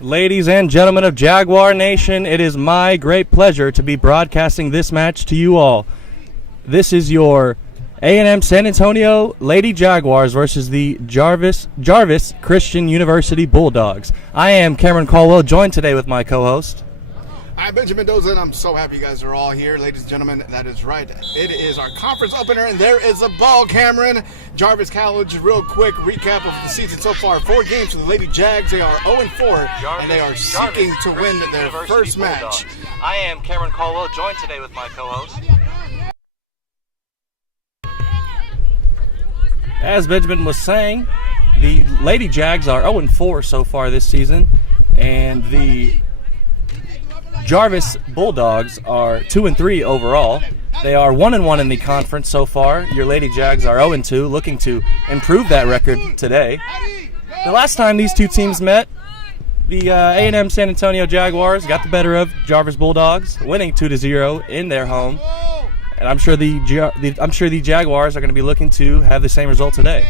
Ladies and gentlemen of Jaguar Nation, it is my great pleasure to be broadcasting this match to you all. This is your A&M San Antonio Lady Jaguars versus the Jarvis Christian University Bulldogs. I am Cameron Caldwell, joined today with my co-host. I'm Benjamin Mendoza, and I'm so happy you guys are all here. Ladies and gentlemen, that is right. It is our conference opener, and there is a ball, Cameron. Jarvis College, real quick recap of the season so far. 4 games for the Lady Jags. They are 0-4, and they are seeking to win their first match. I am Cameron Caldwell, joined today with my co-host. As Benjamin was saying, the Lady Jags are 0-4 so far this season, and the Jarvis Bulldogs are 2-3 overall. They are 1-1 in the conference so far. Your Lady Jags are 0-2, looking to improve that record today. The last time these two teams met, the A&M San Antonio Jaguars got the better of Jarvis Bulldogs, winning 2-0 in their home. And I'm sure the Jaguars are going to be looking to have the same result today.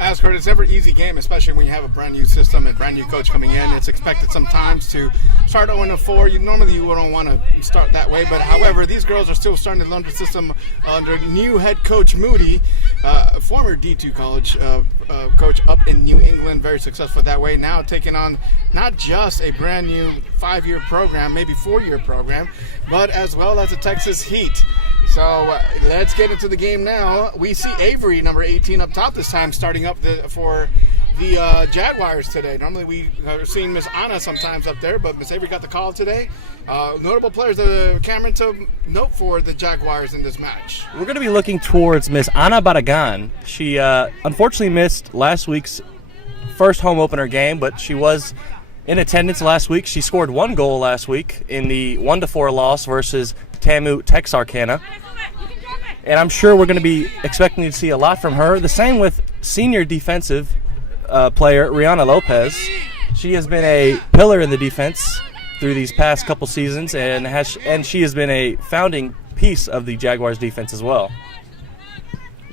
As Kurt, it's never an easy game, especially when you have a brand new system and brand new coach coming in. It's expected sometimes to start 0-4. Normally you wouldn't want to start that way, but however, these girls are still starting to learn the system under new head coach Moody, former D2 college coach up in New England, very successful that way. Now taking on not just a brand new 5-year program, maybe 4-year program, but as well as the Texas Heat. So let's get into the game now. We see Avery, number 18, up top this time, starting up for the Jaguars today. Normally we are seeing Miss Anna sometimes up there, but Miss Avery got the call today. Notable players, Cameron, to note for the Jaguars in this match. We're going to be looking towards Miss Ana Barragan. She unfortunately missed last week's first home opener game, but she was in attendance last week. She scored 1 goal last week in the 1-4 loss versus TAMU-SA. And I'm sure we're going to be expecting to see a lot from her. The same with senior defensive player Rihanna Lopez. She has been a pillar in the defense through these past couple seasons, and she has been a founding piece of the Jaguars defense as well.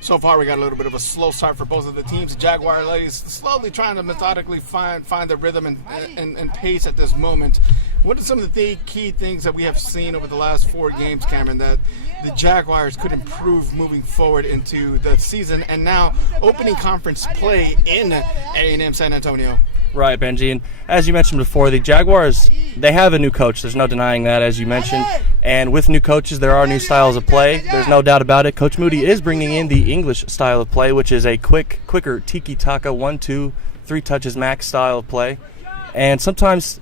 So far, we got a little bit of a slow start for both of the teams. The Jaguar ladies slowly trying to methodically find the rhythm and pace at this moment. What are some of the key things that we have seen over the last 4 games, Cameron, that the Jaguars could improve moving forward into the season and now opening conference play in A&M San Antonio? Right, Benji. And as you mentioned before, the Jaguars, they have a new coach. There's no denying that, as you mentioned. And with new coaches, there are new styles of play. There's no doubt about it. Coach Moody is bringing in the English style of play, which is a quicker tiki-taka, 1-2, 3 touches max style of play. And sometimes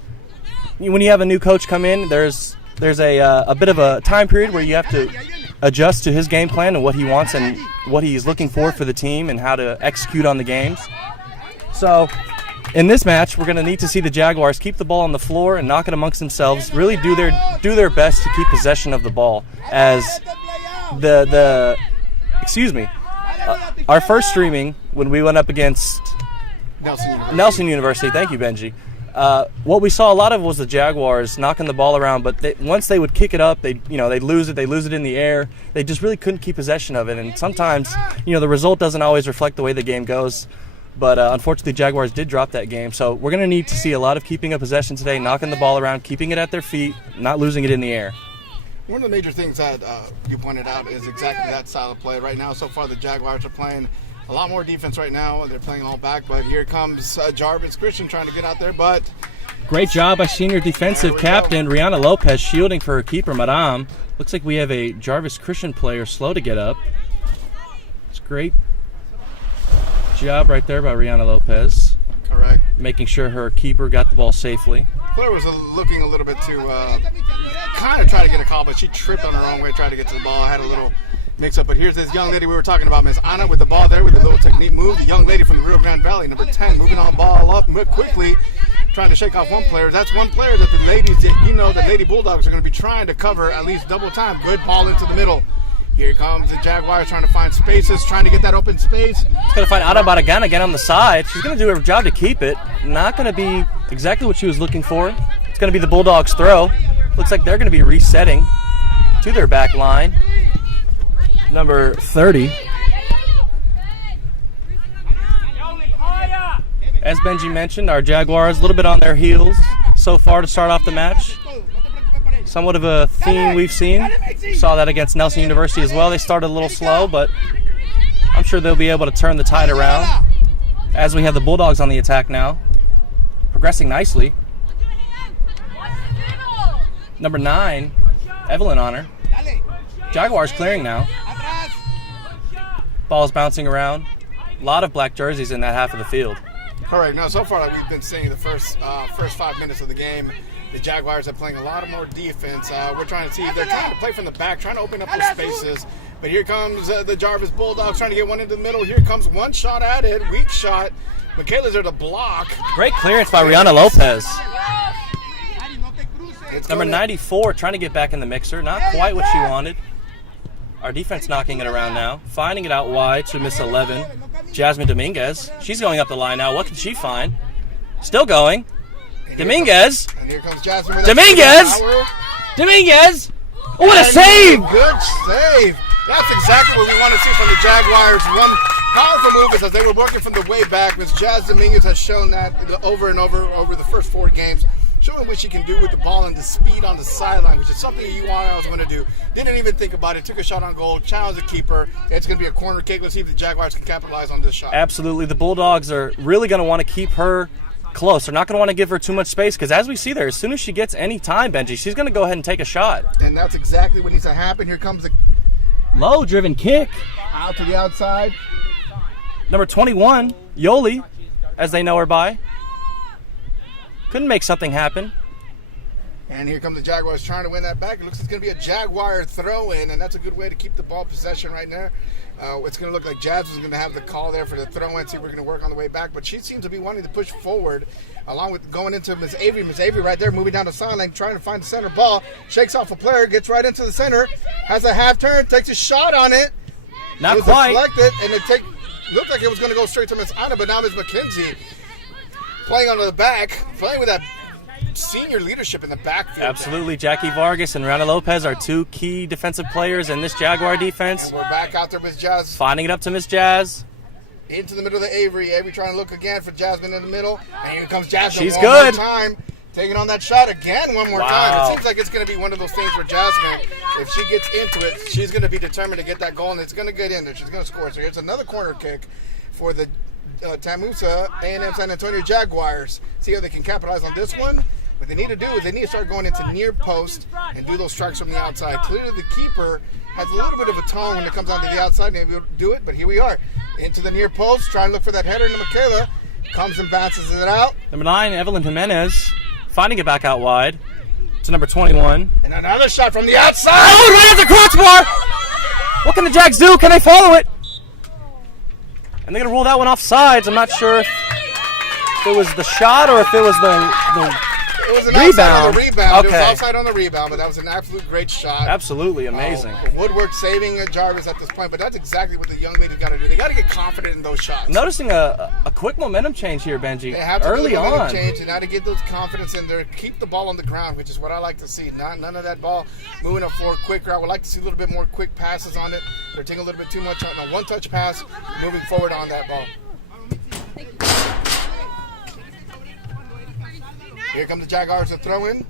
when you have a new coach come in, there's a bit of a time period where you have to adjust to his game plan and what he wants and what he's looking for the team and how to execute on the games. So in this match, we're going to need to see the Jaguars keep the ball on the floor and knock it amongst themselves, really do their best to keep possession of the ball. As our first streaming when we went up against Nelson University. Thank you, Benji. What we saw a lot of was the Jaguars knocking the ball around, but once they would kick it up, they'd lose it in the air. They just really couldn't keep possession of it, and sometimes, the result doesn't always reflect the way the game goes. But unfortunately, Jaguars did drop that game, so we're going to need to see a lot of keeping of possession today, knocking the ball around, keeping it at their feet, not losing it in the air. One of the major things that you pointed out is exactly that style of play. Right now, so far, the Jaguars are playing a lot more defense right now. They're playing all back, but here comes Jarvis Christian trying to get out there, but great job by senior defensive captain Rihanna Lopez shielding for her keeper, Madame. Looks like we have a Jarvis Christian player slow to get up. It's great job right there by Rihanna Lopez. Correct. Making sure her keeper got the ball safely. Player was looking a little bit to kind of try to get a call, but she tripped on her own way, tried to get to the ball, had a little mix-up. But here's this young lady we were talking about, Miss Anna, with the ball there with a little technique move. The young lady from the Rio Grande Valley, number 10, moving on the ball up quickly, trying to shake off one player. That's one player that the ladies, the Lady Bulldogs are going to be trying to cover at least double time. Good ball into the middle. Here comes the Jaguars trying to find spaces, trying to get that open space. It's going to find Ana Barragan again on the side. She's going to do her job to keep it. Not going to be exactly what she was looking for. It's going to be the Bulldogs' throw. Looks like they're going to be resetting to their back line. Number 30. As Benji mentioned, our Jaguars a little bit on their heels so far to start off the match. Somewhat of a theme we've seen. Saw that against Nelson University as well. They started a little slow, but I'm sure they'll be able to turn the tide around. As we have the Bulldogs on the attack now, progressing nicely. Number 9, Evelyn on her. Jaguars clearing now. Ball's bouncing around. A lot of black jerseys in that half of the field. Correct. Now, so far, like we've been seeing the first 5 minutes of the game, the Jaguars are playing a lot more defense. We're trying to see if they're trying to play from the back, trying to open up the spaces. But here comes the Jarvis Bulldogs trying to get one into the middle. Here comes one shot at it, weak shot. Michaela's there to block. Great clearance by Rihanna Lopez. Number 94 trying to get back in the mixer. Not quite what she wanted. Our defense knocking it around now. Finding it out wide to Miss 11. Jasmine Dominguez. She's going up the line now. What can she find? Still going. Dominguez. And here comes Jasmine with Dominguez. Dominguez. Oh, what a save. Good save. That's exactly what we want to see from the Jaguars. One powerful move is as they were working from the way back. Ms. Jazz Dominguez has shown that over and over the first 4 games. Showing what she can do with the ball and the speed on the sideline, which is something you want I was going to do. Didn't even think about it. Took a shot on goal. Challenged the keeper. It's going to be a corner kick. Let's see if the Jaguars can capitalize on this shot. Absolutely. The Bulldogs are really going to want to keep her close. They're not going to want to give her too much space because as we see there, as soon as she gets any time, Benji, she's going to go ahead and take a shot. And that's exactly what needs to happen. Here comes the low-driven kick. Out to the outside. Number 21, Yoli, as they know her by. Couldn't make something happen. And here come the Jaguars trying to win that back. It looks like it's going to be a Jaguar throw-in, and that's a good way to keep the ball possession right there. It's going to look like Jazz is going to have the call there for the throw-in. See, we're going to work on the way back. But she seems to be wanting to push forward, along with going into Miss Avery. Miss Avery right there, moving down the sideline, trying to find the center ball. Shakes off a player, gets right into the center, has a half turn, takes a shot on it. Not quite. Deflected, and it looked like it was going to go straight to Miss Ida, but now Miss McKenzie playing on the back, playing with that senior leadership in the backfield. Absolutely. Jackie Vargas and Rihanna Lopez are 2 key defensive players in this Jaguar defense. And we're back out there with Jazz. Finding it up to Miss Jazz. Into the middle of the Avery. Avery trying to look again for Jasmine in the middle. And here comes Jasmine She's one good. more time. Taking on that shot again one more time. It seems like it's going to be one of those things where Jasmine, if she gets into it, she's going to be determined to get that goal, and it's going to get in there. She's going to score. So here's another corner kick for the TAMUSA A&M San Antonio Jaguars. See how they can capitalize on this one. What they need to do is they need to start going into near post and do those strikes from the outside. Clearly the keeper has a little bit of a tone when it comes onto the outside. Maybe we'll do it, but here we are. Into the near post, trying to look for that header into Michaela. Comes and bounces it out. Number 9, Evelyn Jimenez, finding it back out wide to number 21. And another shot from the outside. Oh, right at the crossbar! What can the Jags do? Can they follow it? And they're going to rule that one off sides. I'm not sure if it was the shot or if it was the It was an rebound. outside on the rebound. Okay. It was outside on the rebound, but that was an absolute great shot. Absolutely amazing. Woodward saving Jarvis at this point, but that's exactly what the young lady got to do. They got to get confident in those shots. I'm noticing a quick momentum change here, Benji. They have to early do the on. change and how to get those confidence in there. Keep the ball on the ground, which is what I like to see. None of that ball moving up forward quicker. I would like to see a little bit more quick passes on it. They're taking a little bit too much on a one-touch pass, moving forward on that ball. Here comes the Jaguars to throw in.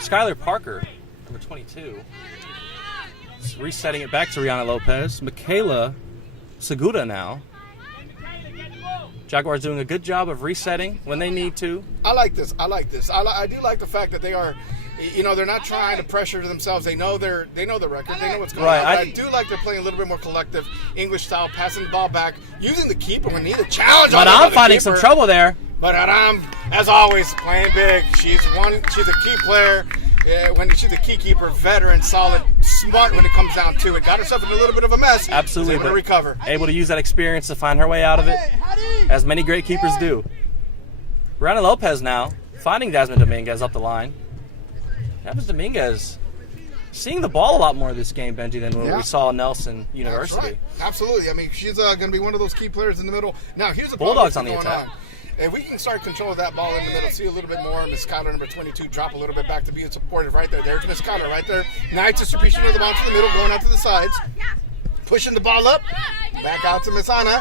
Skylar Parker, number 22. Just resetting it back to Rihanna Lopez. Michaela Segura now. Jaguars doing a good job of resetting when they need to. I like this. I do like the fact that they are, they're not trying to pressure themselves. They know the record. They know what's going on. But I do like they're playing a little bit more collective English style, passing the ball back, using the keeper when needed. Challenge. But I'm finding some trouble there. But Aram, as always, playing big. She's a key player. When she's a key keeper, veteran, solid, smart when it comes down to it. Got herself in a little bit of a mess. Absolutely. Able to recover. Able to use that experience to find her way out of it, as many great keepers do. Rihanna Lopez now, finding Jasmine Dominguez up the line. Jasmine Dominguez seeing the ball a lot more this game, Benji, than what we saw in Nelson University. That's right. Absolutely. I mean, she's going to be one of those key players in the middle. Now, here's the Bulldogs on the attack. If we can start controlling that ball in the middle, see a little bit more, Miss Skyler, number 22, drop a little bit back to being supportive right there. There's Miss Skyler right there. Nice distribution of the ball to the middle, going out to the sides. pushing the ball up. Back out to Miss Anna.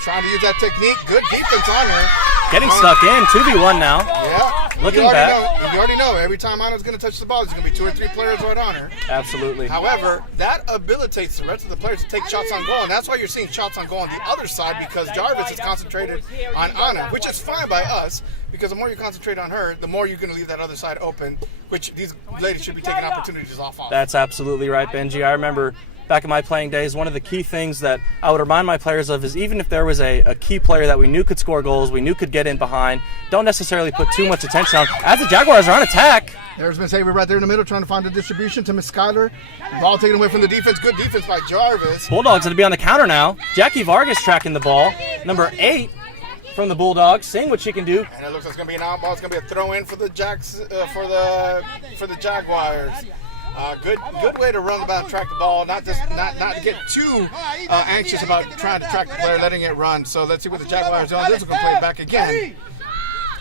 Trying to use that technique. Good defense on her. Getting stuck in. 2v1 now. Yeah. Looking back. You already know. Every time Anna's going to touch the ball, there's going to be 2 or 3 players right on her. Absolutely. However, that habilitates the rest of the players to take shots on goal. And that's why you're seeing shots on goal on the other side, because Jarvis is concentrated on Anna, which is fine by us, because the more you concentrate on her, the more you're going to leave that other side open, which these ladies should be taking opportunities off of. That's absolutely right, Benji. I remember back in my playing days, one of the key things that I would remind my players of is even if there was a key player that we knew could score goals, we knew could get in behind, don't necessarily put too much attention on. As the Jaguars are on attack. There's Miss Avery right there in the middle trying to find the distribution to Miss Skyler. Ball taken away from the defense. Good defense by Jarvis. Bulldogs going to be on the counter now. Jackie Vargas tracking the ball. Number 8 from the Bulldogs, seeing what she can do. And it looks like it's going to be an out ball. It's going to be a throw-in for the for the Jaguars. Good way to run the ball and track the ball, not get too anxious about trying to track the player, letting it run. So let's see what the Jaguars do. This will go play back again.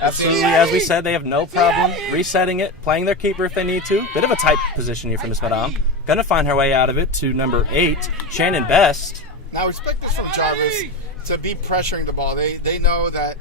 Absolutely, as we said, they have no problem resetting it, playing their keeper if they need to. Bit of a tight position here for Miss Madame. Going to find her way out of it to number 8, Shannon Best. Now expect this from Jarvis to be pressuring the ball. They know that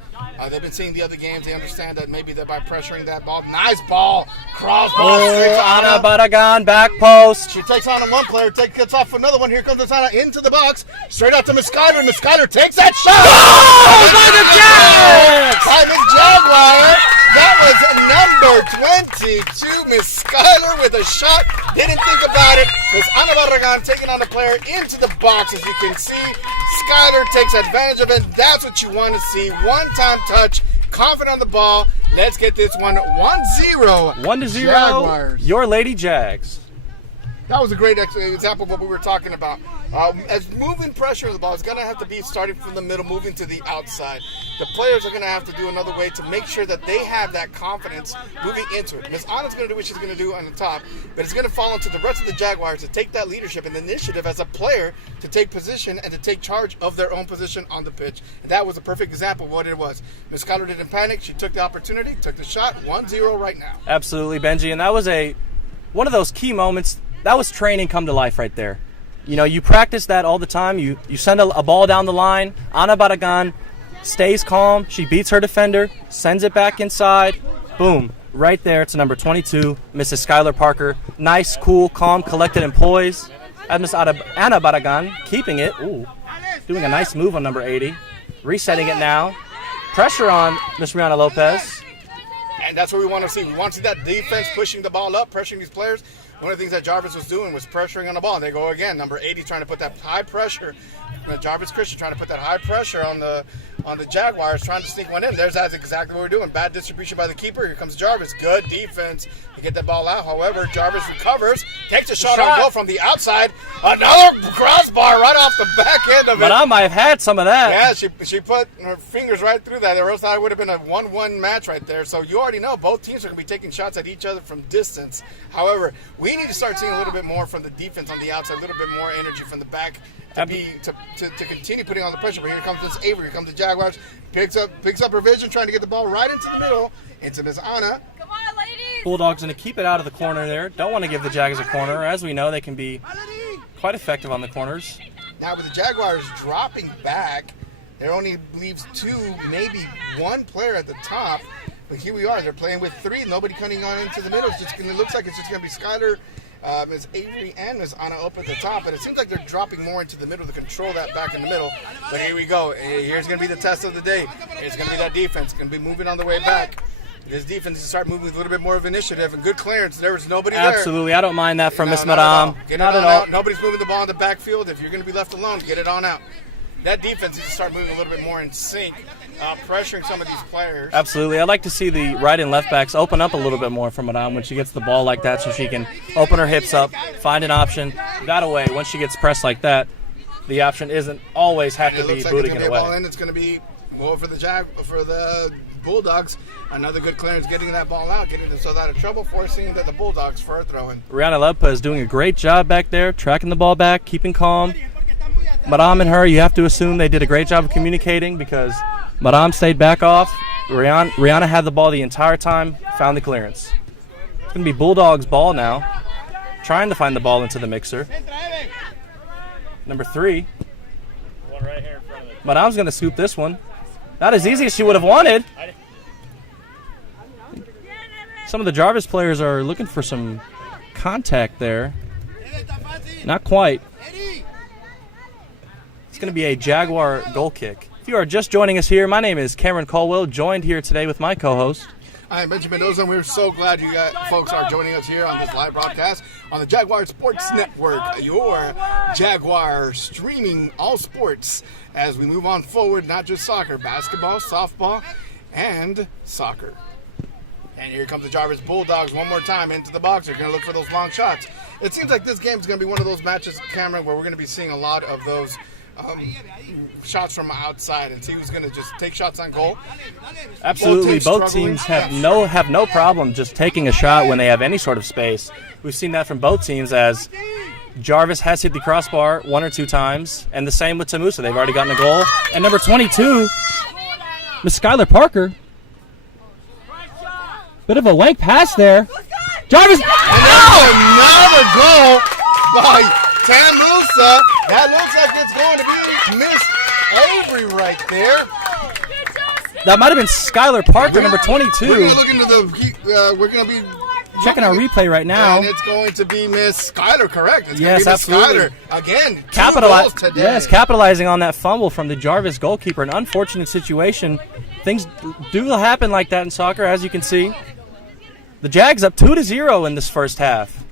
they've been seeing the other games. They understand that maybe they're by pressuring that ball. Nice ball. Cross ball. Ana Barragan, back post. She takes on one player, gets off another one. Here comes Ana into the box. Straight out to Miss Skyler. Miss Skyler takes that shot. Oh, by the Jags! By Miss Jaguar. That was number 22, Miss Skyler with a shot. Didn't think about it. Miss Ana Barragan taking on the player into the box, as you can see. Skyler takes advantage of it. That's what you want to see. One-time touch, confident on the ball. Let's get this one 1-0. 1-0. Jaguars. Your Lady Jags. That was a great example of what we were talking about. As moving pressure of the ball is going to have to be starting from the middle, moving to the outside. The players are going to have to do another way to make sure that they have that confidence moving into it. Miss Anna's going to do what she's going to do on the top, but it's going to fall into the rest of the Jaguars to take that leadership and initiative as a player to take position and to take charge of their own position on the pitch. And that was a perfect example of what it was. Miss Skyler didn't panic. She took the opportunity, took the shot. 1-0 right now. Absolutely, Benji. And that was one of those key moments. That was training come to life right there. You know, you practice that all the time. You send a ball down the line. Ana Barragan stays calm. She beats her defender, sends it back inside. Boom. Right there to number 22, Mrs. Skylar Parker. Nice, cool, calm, collected, and poised. As Miss Ana Barragan keeping it. Ooh. Doing a nice move on number 80. Resetting it now. Pressure on Miss Rihanna Lopez. And that's what we want to see. We want to see that defense pushing the ball up, pressuring these players. One of the things that Jarvis was doing was pressuring on the ball. And they go again. Number 80 trying to put that high pressure. Jarvis Christian trying to put that high pressure on the Jaguars, trying to sneak one in. That's exactly what we're doing. Bad distribution by the keeper. Here comes Jarvis. Good defense to get that ball out. However, Jarvis recovers, takes a shot on goal from the outside. Another crossbar right off the back end of it. But I might have had some of that. Yeah, she put her fingers right through that. Or else that would have been a 1-1 match right there. So you already know both teams are going to be taking shots at each other from distance. However, we need to start seeing a little bit more from the defense on the outside, a little bit more energy from the back to continue putting on the pressure. But here comes this Avery. Here comes the Jaguars. Picks up her vision, trying to get the ball right into the middle, into Miss Anna. Come on, ladies! Bulldogs going to keep it out of the corner there. Don't want to give the Jags a corner. As we know, they can be quite effective on the corners. Now with the Jaguars dropping back, there only leaves 2, maybe 1 player at the top. But here we are. They're playing with 3. Nobody coming on into the middle. It looks like it's just going to be Skyler, Ms. Avery, and Ms. Anna up at the top. But it seems like they're dropping more into the middle to control that back in the middle. But here we go. Here's going to be the test of the day. It's going to be that defense. It's going to be moving on the way back. This defense is start moving with a little bit more of initiative and good clearance. There was nobody there. Absolutely. I don't mind that from Miss Madame. Not at all. Nobody's moving the ball in the backfield. If you're going to be left alone, get it on out. That defense needs to start moving a little bit more in sync, pressuring some of these players. Absolutely. I'd like to see the right and left backs open up a little bit more from Madame when she gets the ball like that, so she can open her hips up, find an option. That away, once she gets pressed like that, the option isn't always have to be booting it away. It's going to be more for the Bulldogs. Another good clearance, getting that ball out, getting themselves out of trouble, forcing the Bulldogs for a throw-in. Rihanna Lopez doing a great job back there, tracking the ball back, keeping calm. Madame and her, you have to assume they did a great job of communicating because Madame stayed back off. Rihanna had the ball the entire time, found the clearance. It's going to be Bulldogs' ball now, trying to find the ball into the mixer. number 3. One right here in front of it. Madame's going to scoop this one. Not as easy as she would have wanted. Some of the Jarvis players are looking for some contact there. Not quite. It's going to be a Jaguar goal kick. If you are just joining us here, my name is Cameron Caldwell, joined here today with my co-host. I'm Benjamin Mendoza, and we're so glad you folks are joining us here on this live broadcast on the Jaguar Sports Network, your Jaguar streaming all sports as we move on forward, not just soccer, basketball, softball, and soccer. And here comes the Jarvis Bulldogs one more time into the box. They're going to look for those long shots. It seems like this game is going to be one of those matches, Cameron, where we're going to be seeing a lot of those shots from outside and see who's going to just take shots on goal. Absolutely. Both teams have no problem just taking a shot when they have any sort of space. We've seen that from both teams as Jarvis has hit the crossbar 1 or 2 times, and the same with TAMUSA. They've already gotten a goal. And number 22, Miss Skylar Parker. Bit of a wank pass there. Jarvis. Another goal by TAMUSA. That looks like it's going to be Miss Avery right there. That might have been Skylar Parker, number 22. We're going to look into the. We're going to be checking our replay right now. And it's going to be Miss Skylar, correct? It's yes, going to be Miss absolutely. Skylar. Again, 2 goals today. Yes, capitalizing on that fumble from the Jarvis goalkeeper. An unfortunate situation. Things do happen like that in soccer, as you can see. The Jags up 2-0 in this first half.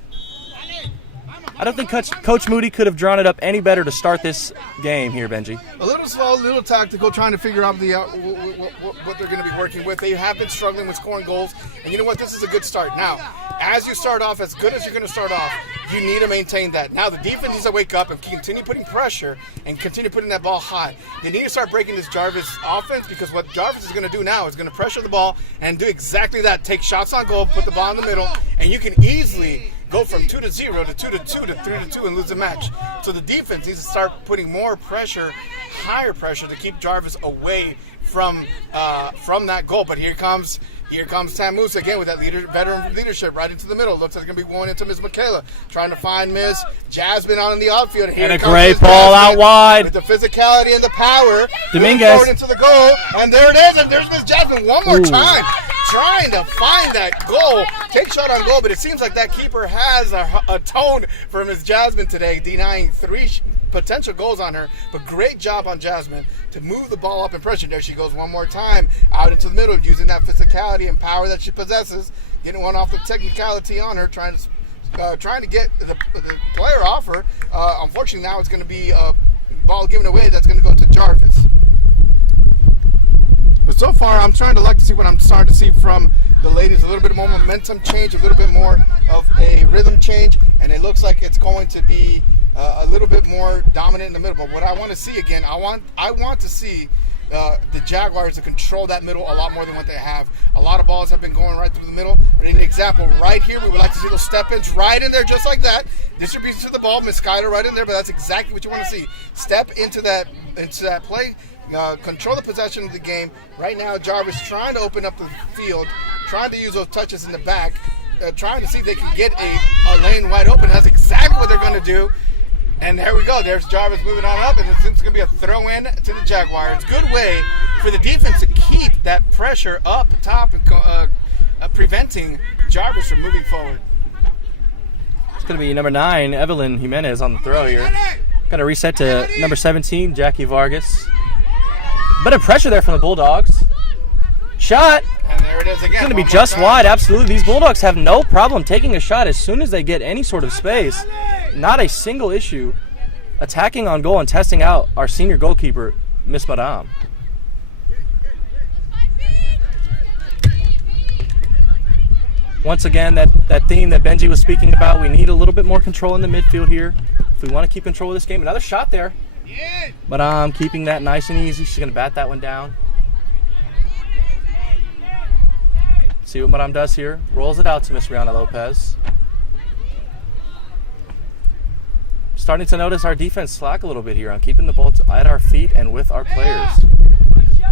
I don't think Coach Moody could have drawn it up any better to start this game here, Benji. A little slow, a little tactical, trying to figure out what they're going to be working with. They have been struggling with scoring goals, and you know what? This is a good start. Now, as you start off, as good as you're going to start off, you need to maintain that. Now, the defense needs to wake up and continue putting pressure and continue putting that ball high. They need to start breaking this Jarvis offense because what Jarvis is going to do now is going to pressure the ball and do exactly that. Take shots on goal, put the ball in the middle, and you can easily go from 2-0 to 2-2 to 3-2 and lose the match. So the defense needs to start putting more pressure, higher pressure to keep Jarvis away from that goal. But here comes TAMUSA again with that veteran leadership right into the middle. Looks like it's going to be going into Miss Michaela, trying to find Miss Jasmine on in the outfield. Here and a great ball out wide. With the physicality and the power. Dominguez. Into the goal. And there it is. And there's Miss Jasmine one more time. Trying to find that goal. Take shot on goal, but it seems like that keeper has a tone for Miss Jasmine today, denying 3 potential goals on her. But great job on Jasmine to move the ball up and pressure. There she goes one more time out into the middle, using that physicality and power that she possesses, getting one off the technicality on her, trying to get the player off her. Unfortunately, now it's going to be a ball given away that's going to go to Jarvis. But so far, I'm trying to see what I'm starting to see from the ladies. A little bit more momentum change, a little bit more of a rhythm change, and it looks like it's going to be a little bit more dominant in the middle. But what I want to see again, I want to see the Jaguars to control that middle a lot more than what they have. A lot of balls have been going right through the middle. But in the example right here, we would like to see those step-ins right in there just like that. Distribution to the ball, Miss Skyler right in there, but that's exactly what you want to see. Step into that play. Control the possession of the game. Right now, Jarvis trying to open up the field, trying to use those touches in the back, trying to see if they can get a lane wide open. That's exactly what they're going to do. And there we go. There's Jarvis moving on up, and it's going to be a throw-in to the Jaguars. Good way for the defense to keep that pressure up top and preventing Jarvis from moving forward. It's going to be number 9, Evelyn Jimenez on the throw here. Got to reset to number 17, Jackie Vargas. Bit of pressure there from the Bulldogs. Shot. And there it is again. It's going to be just wide, absolutely. These Bulldogs have no problem taking a shot as soon as they get any sort of space. Not a single issue attacking on goal and testing out our senior goalkeeper, Miss Madame. Once again, that theme that Benji was speaking about, we need a little bit more control in the midfield here if we want to keep control of this game. Another shot there. Madame keeping that nice and easy. She's going to bat that one down. See what Madame does here. Rolls it out to Miss Rihanna Lopez. Starting to notice our defense slack a little bit here on keeping the ball at our feet and with our players.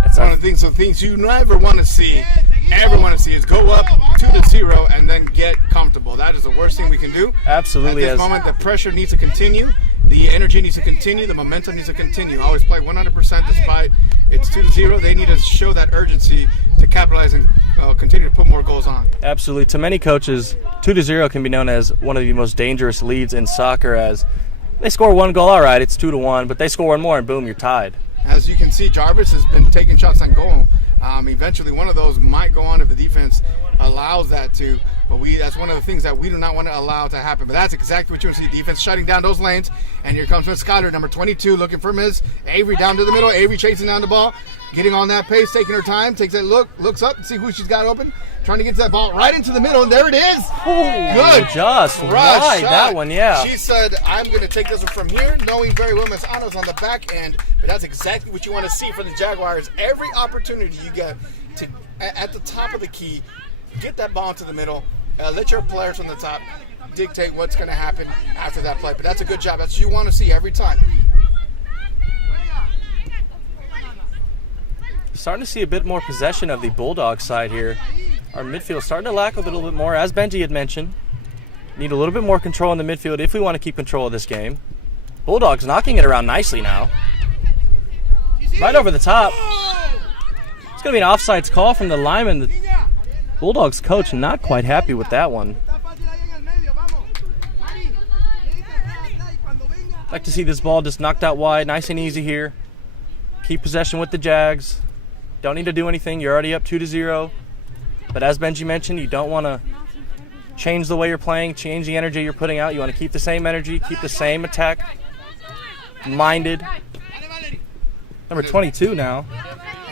It's one of the things you never want to see, is go up 2-0 and then get comfortable. That is the worst thing we can do. Absolutely. At this moment, the pressure needs to continue. The energy needs to continue. The momentum needs to continue. Always play 100% despite it's 2-0. They need to show that urgency to capitalize and continue to put more goals on. Absolutely. To many coaches, 2-0 can be known as one of the most dangerous leads in soccer, as they score one goal, all right, it's 2-1, but they score one more and boom, you're tied. As you can see, Jarvis has been taking shots on goal. Eventually, one of those might go on if the defense allows that to. But that's one of the things that we do not want to allow to happen. But that's exactly what you want to see. Defense shutting down those lanes. And here comes Miss Skyler, number 22, looking for Ms. Avery down to the middle. Avery chasing down the ball, getting on that pace, taking her time, takes that look, looks up to see who she's got open, trying to get to that ball right into the middle, and there it is. Good. Just right, that one, yeah. She said, I'm going to take this one from here, knowing very well Miss Anna's on the back end. But that's exactly what you want to see from the Jaguars. Every opportunity you get to, at the top of the key, get that ball into the middle. Let your players from the top dictate what's going to happen after that play. But that's a good job. That's what you want to see every time. Starting to see a bit more possession of the Bulldogs side here. Our midfield starting to lack a little bit more, as Benji had mentioned. Need a little bit more control in the midfield if we want to keep control of this game. Bulldogs knocking it around nicely now. Right over the top. It's going to be an offsides call from the lineman. The Bulldogs coach not quite happy with that one. Like to see this ball just knocked out wide, nice and easy here. Keep possession with the Jags. Don't need to do anything. You're already up 2-0. But as Benji mentioned, you don't want to change the way you're playing, change the energy you're putting out. You want to keep the same energy, keep the same attack minded. Number 22 now.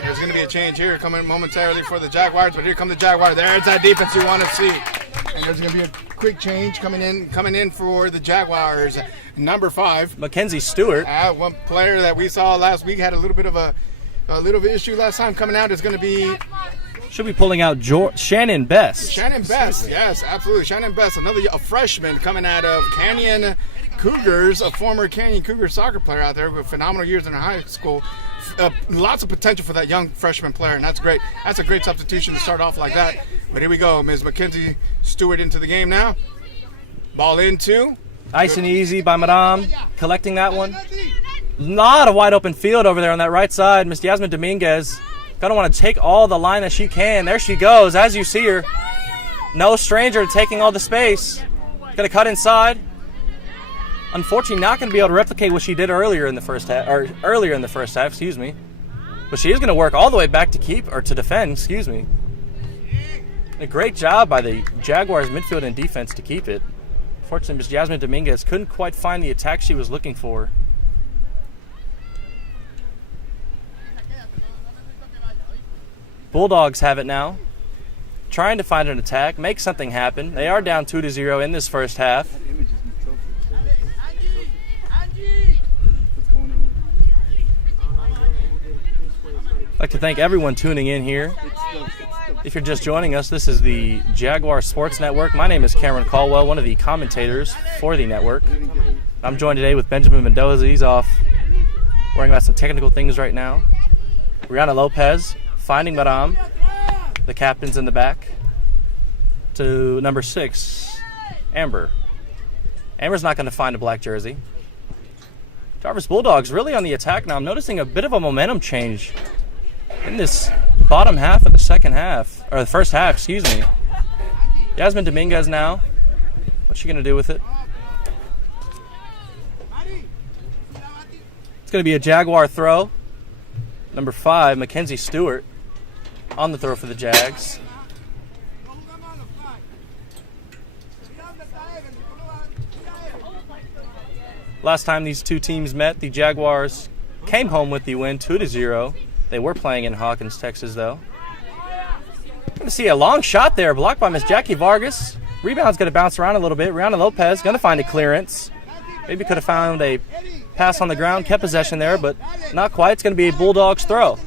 There's going to be a change here coming momentarily for the Jaguars, but here come the Jaguars. There's that defense you want to see. And there's going to be a quick change coming in for the Jaguars. Number 5. Mackenzie Stewart. One player that we saw last week had a little bit of a issue last time coming out is going to be... Should be pulling out Shannon Best. Shannon Best, yes, absolutely. Shannon Best, a freshman coming out of Canyon Cougars, a former Canyon Cougars soccer player out there with phenomenal years in high school. Lots of potential for that young freshman player, and that's great. That's a great substitution to start off like that. But here we go, Ms. Mackenzie Stewart into the game now. Ball into. Nice and easy by Madame, collecting that one. Lot of wide open field over there on that right side. Miss Yasmin Dominguez gonna want to take all the line that she can. There she goes, as you see her. No stranger to taking all the space. Gonna cut inside. Unfortunately, not going to be able to replicate what she did earlier in the first half, excuse me. But she is going to work all the way back to defend, excuse me. A great job by the Jaguars midfield and defense to keep it. Unfortunately, Ms. Jasmine Dominguez couldn't quite find the attack she was looking for. Bulldogs have it now. Trying to find an attack, make something happen. They are down 2-0 in this first half. I'd like to thank everyone tuning in here. If you're just joining us, this is the Jaguar Sports Network. My name is Cameron Caldwell, one of the commentators for the network. I'm joined today with Benjamin Mendoza. He's off worrying about some technical things right now. Rihanna Lopez finding Madame. The captain's in the back. To number 6, Amber. Amber's not going to find a black jersey. Jarvis Bulldogs really on the attack now. I'm noticing a bit of a momentum change in this bottom half of the first half, excuse me. Yasmin Dominguez now. What's she going to do with it? It's going to be a Jaguar throw. Number 5, Mackenzie Stewart on the throw for the Jags. Last time these two teams met, the Jaguars came home with the win, 2-0. They were playing in Hawkins, Texas, though. Going to see a long shot there, blocked by Miss Jackie Vargas. Rebound's going to bounce around a little bit. Rihanna Lopez going to find a clearance. Maybe could have found a pass on the ground, kept possession there, but not quite. It's going to be a Bulldogs throw.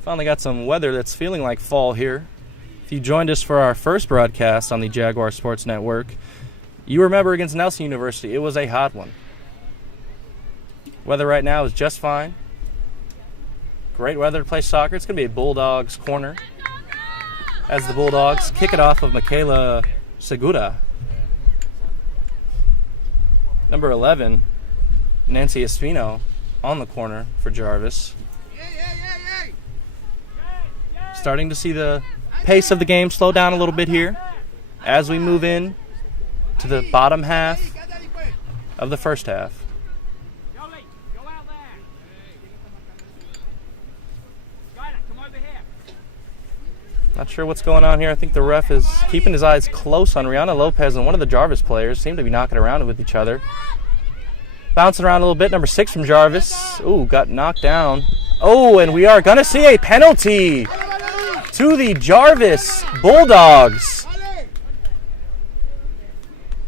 Finally got some weather that's feeling like fall here. If you joined us for our first broadcast on the Jaguar Sports Network, you remember against Nelson University, it was a hot one. Weather right now is just fine. Great weather to play soccer. It's going to be a Bulldogs corner. as the Bulldogs kick it off of Michaela Segura. Number 11, Nancy Espino on the corner for Jarvis. Starting to see the pace of the game slow down a little bit here as we move in to the bottom half of the first half. Not sure what's going on here. I think the ref is keeping his eyes close on Rihanna Lopez and one of the Jarvis players. Seem to be knocking around with each other. Bouncing around a little bit. Number 6 from Jarvis. Ooh, got knocked down. Oh, and we are going to see a penalty to the Jarvis Bulldogs.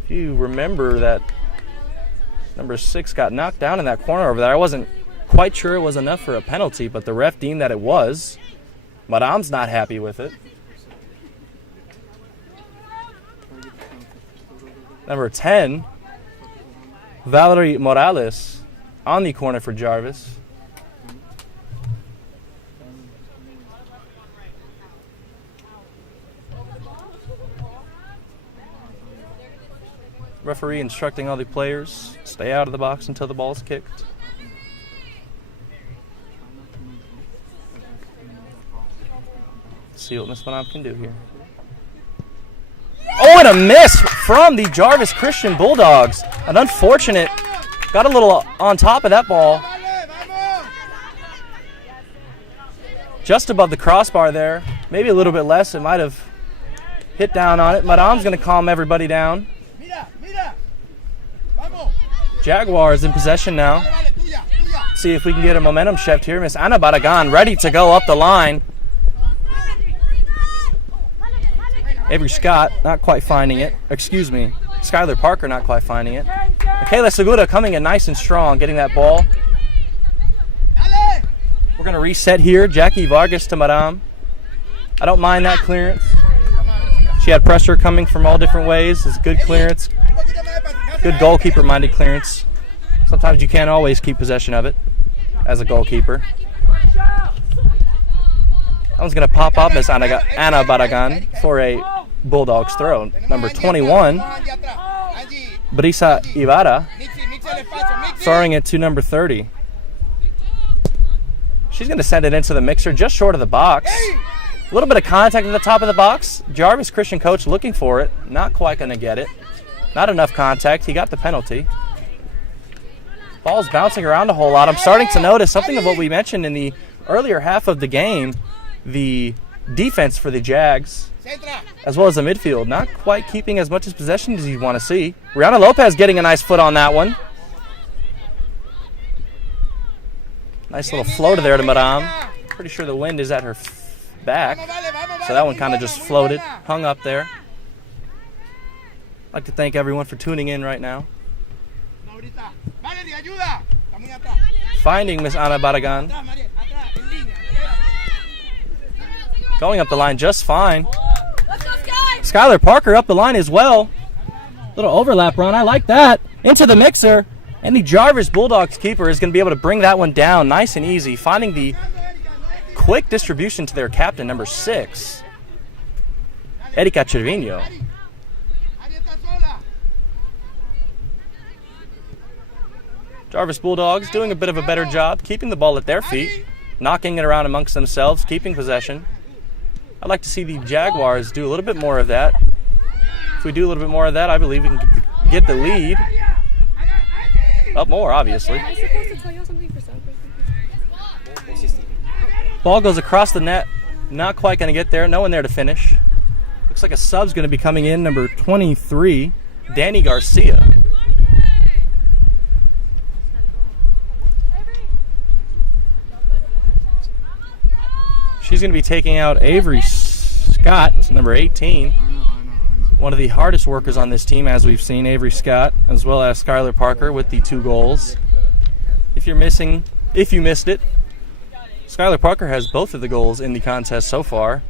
If you remember that number 6 got knocked down in that corner over there. I wasn't quite sure it was enough for a penalty, but the ref deemed that it was. Madame's not happy with it. Number 10, Valerie Morales on the corner for Jarvis. Referee instructing all the players, stay out of the box until the ball's kicked. See what Miss Madame can do here. Oh, and a miss from the Jarvis Christian Bulldogs. An unfortunate, got a little on top of that ball. Just above the crossbar there. Maybe a little bit less. It might have hit down on it. Madame's going to calm everybody down. Jaguars in possession now. See if we can get a momentum shift here. Miss Ana Barragan ready to go up the line. Avery Scott not quite finding it. Excuse me. Skylar Parker not quite finding it. Michaela Segura coming in nice and strong, getting that ball. We're going to reset here. Jackie Vargas to Madame. I don't mind that clearance. She had pressure coming from all different ways. It's good clearance. Good goalkeeper-minded clearance. Sometimes you can't always keep possession of it as a goalkeeper. That one's going to pop up Miss Ana Barragan for a Bulldogs throw. Number 21, Brisa Ibarra, throwing it to number 30. She's going to send it into the mixer just short of the box. A little bit of contact at the top of the box. Jarvis Christian coach looking for it. Not quite going to get it. Not enough contact. He got the penalty. Ball's bouncing around a whole lot. I'm starting to notice something of what we mentioned in the earlier half of the game. The defense for the Jags, as well as the midfield, not quite keeping as much as possession as you want to see. Rihanna Lopez getting a nice foot on that one. Nice little floater there to Madame. Pretty sure the wind is at her back, so that one kind of just floated, hung up there. I'd like to thank everyone for tuning in right now. Finding Miss Ana Barragan. Going up the line just fine. Skylar Parker up the line as well. Little overlap run. I like that. Into the mixer. And the Jarvis Bulldogs keeper is going to be able to bring that one down nice and easy. Finding the quick distribution to their captain, number 6, Erika Cervino. Jarvis Bulldogs doing a bit of a better job keeping the ball at their feet, knocking it around amongst themselves, keeping possession. I'd like to see the Jaguars do a little bit more of that. If we do a little bit more of that, I believe we can get the lead. Up more, obviously. Am I supposed to tell you something for some reason? Ball goes across the net. Not quite going to get there. No one there to finish. Looks like a sub's going to be coming in. Number 23, Danny Garcia. She's going to be taking out Avery Scott, number 18. One of the hardest workers on this team, as we've seen, Avery Scott, as well as Skylar Parker with the 2 goals. If you missed it, Skylar Parker has both of the goals in the contest so far.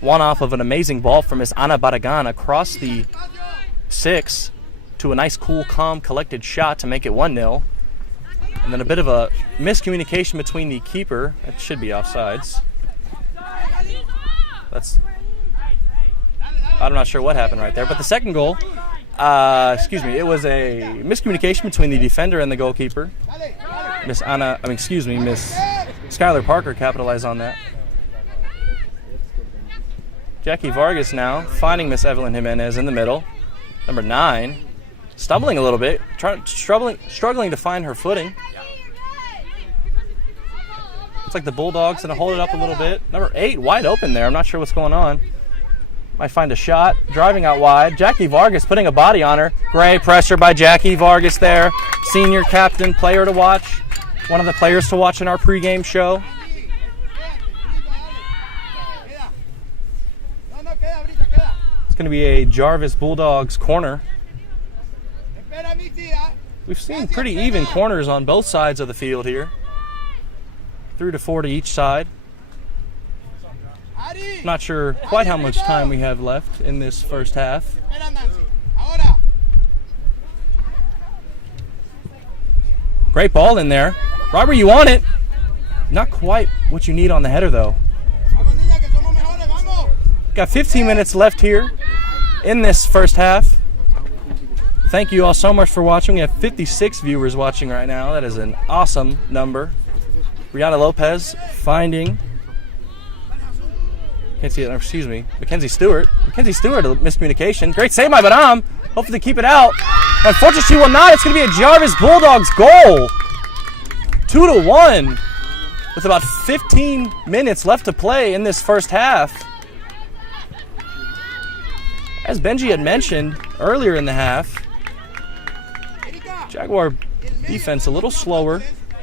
One off of an amazing ball from Miss Ana Barragan across the 6 to a nice, cool, calm, collected shot to make it 1-0. And then a bit of a miscommunication between the keeper. It should be offsides. That's I'm not sure what happened right there. But the second goal, it was a miscommunication between the defender and the goalkeeper. Miss Skylar Parker capitalized on that. Jackie Vargas now finding Miss Evelyn Jimenez in the middle. Number 9, stumbling a little bit, struggling to find her footing. Looks like the Bulldogs going to hold it up a little bit. Number 8, wide open there. I'm not sure what's going on. Might find a shot, driving out wide. Jackie Vargas putting a body on her. Great pressure by Jackie Vargas there. Senior captain, player to watch. One of the players to watch in our pregame show. It's going to be a Jarvis Bulldogs corner. We've seen pretty even corners on both sides of the field here. 3 to 4 to each side. Not sure quite how much time we have left in this first half. Great ball in there. Robert, you want it? Not quite what you need on the header, though. Got 15 minutes left here in this first half. Thank you all so much for watching. We have 56 viewers watching right now. That is an awesome number. Brianna Lopez finding Mackenzie Stewart. Mackenzie Stewart, a miscommunication. Great save by Badam. Hopefully keep it out. Unfortunately, she will not. It's going to be a Jarvis Bulldogs goal. 2-1 with about 15 minutes left to play in this first half. As Benji had mentioned earlier in the half, Jaguar defense a little slower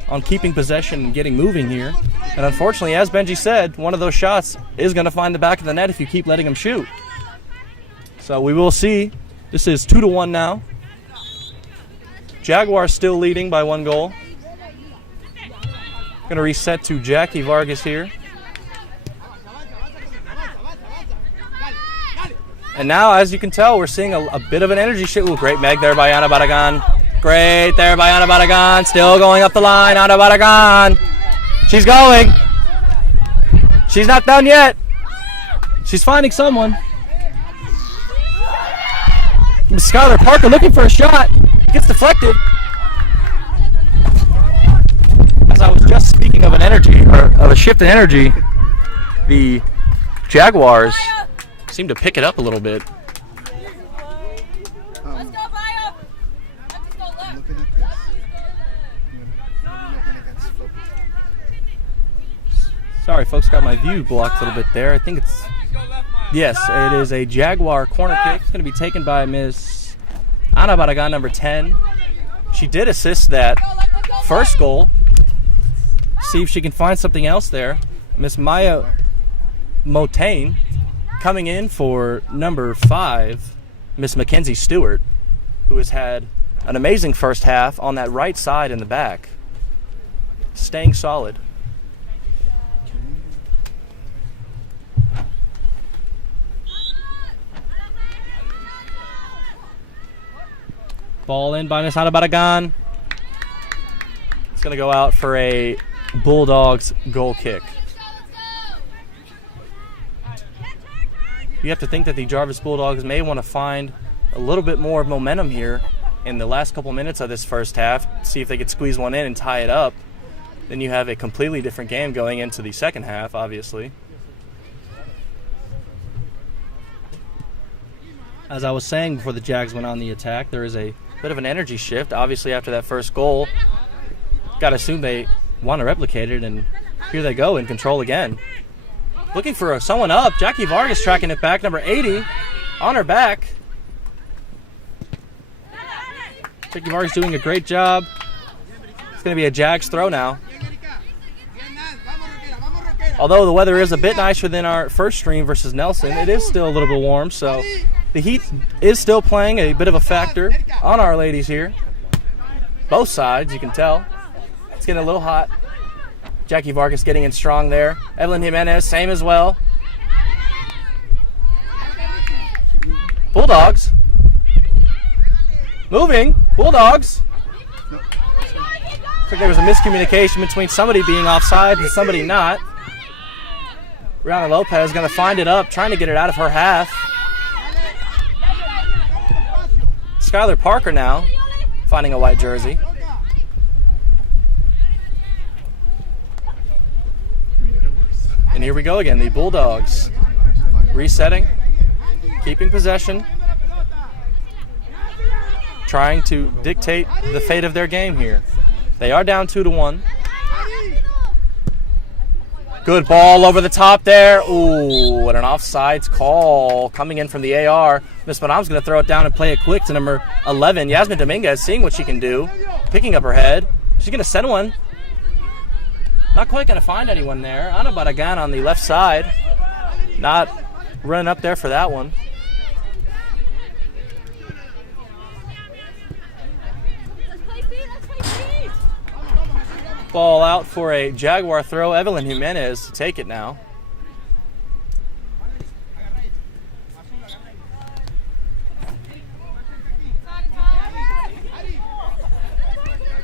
on keeping possession and getting moving here. And unfortunately, as Benji said, one of those shots is going to find the back of the net if you keep letting them shoot. So we will see. This is 2-1 now. Jaguars still leading by 1 goal. Going to reset to Jackie Vargas here. And now, as you can tell, we're seeing a bit of an energy shift. Ooh, great Meg there by Ana Barragan. Great there by Ana Barragan. Still going up the line. Ana Barragan. She's going. She's not done yet. She's finding someone. Skylar Parker looking for a shot. Gets deflected. As I was just speaking of an energy, or of a shift in energy, the Jaguars seem to pick it up a little bit. Let's go, Bio. Let's go left. Looking at this. Sorry, folks, got my view blocked a little bit there. I think it's... Yes, it is a Jaguar corner kick. It's going to be taken by Miss Ana Barragan, number 10. She did assist that first goal. See if she can find something else there. Miss Maya Motain coming in for number 5, Miss Mackenzie Stewart, who has had an amazing first half on that right side in the back. Staying solid. Ball in by Miss Ana Barragan. It's going to go out for a Bulldogs goal kick. You have to think that the Jarvis Bulldogs may want to find a little bit more momentum here in the last couple minutes of this first half. See if they could squeeze one in and tie it up. Then you have a completely different game going into the second half, obviously. As I was saying before the Jags went on the attack, there is a bit of an energy shift. Obviously, after that first goal, got to assume they want to replicate it, and here they go in control again. Looking for someone up. Jackie Vargas tracking it back. Number 80 on her back. Jackie Vargas doing a great job. It's going to be a Jags throw now. Although the weather is a bit nicer than our first stream versus Nelson, it is still a little bit warm, so the heat is still playing a bit of a factor on our ladies here. Both sides, you can tell. It's getting a little hot. Jackie Vargas getting in strong there. Evelyn Jimenez, same as well. Bulldogs. Moving. Bulldogs. Looks like there was a miscommunication between somebody being offside and somebody not. Brianna Lopez going to find it up, trying to get it out of her half. Skylar Parker now finding a white jersey. And here we go again. The Bulldogs resetting, keeping possession, trying to dictate the fate of their game here. They are down 2-1. Good ball over the top there. Ooh, and an offsides call coming in from the AR. Miss Madam's going to throw it down and play it quick to number 11, Yasmin Dominguez, seeing what she can do, picking up her head. She's going to send one. Not quite going to find anyone there. Ana Barragan on the left side. Not running up there for that one. Ball out for a Jaguar throw. Evelyn Jimenez to take it now.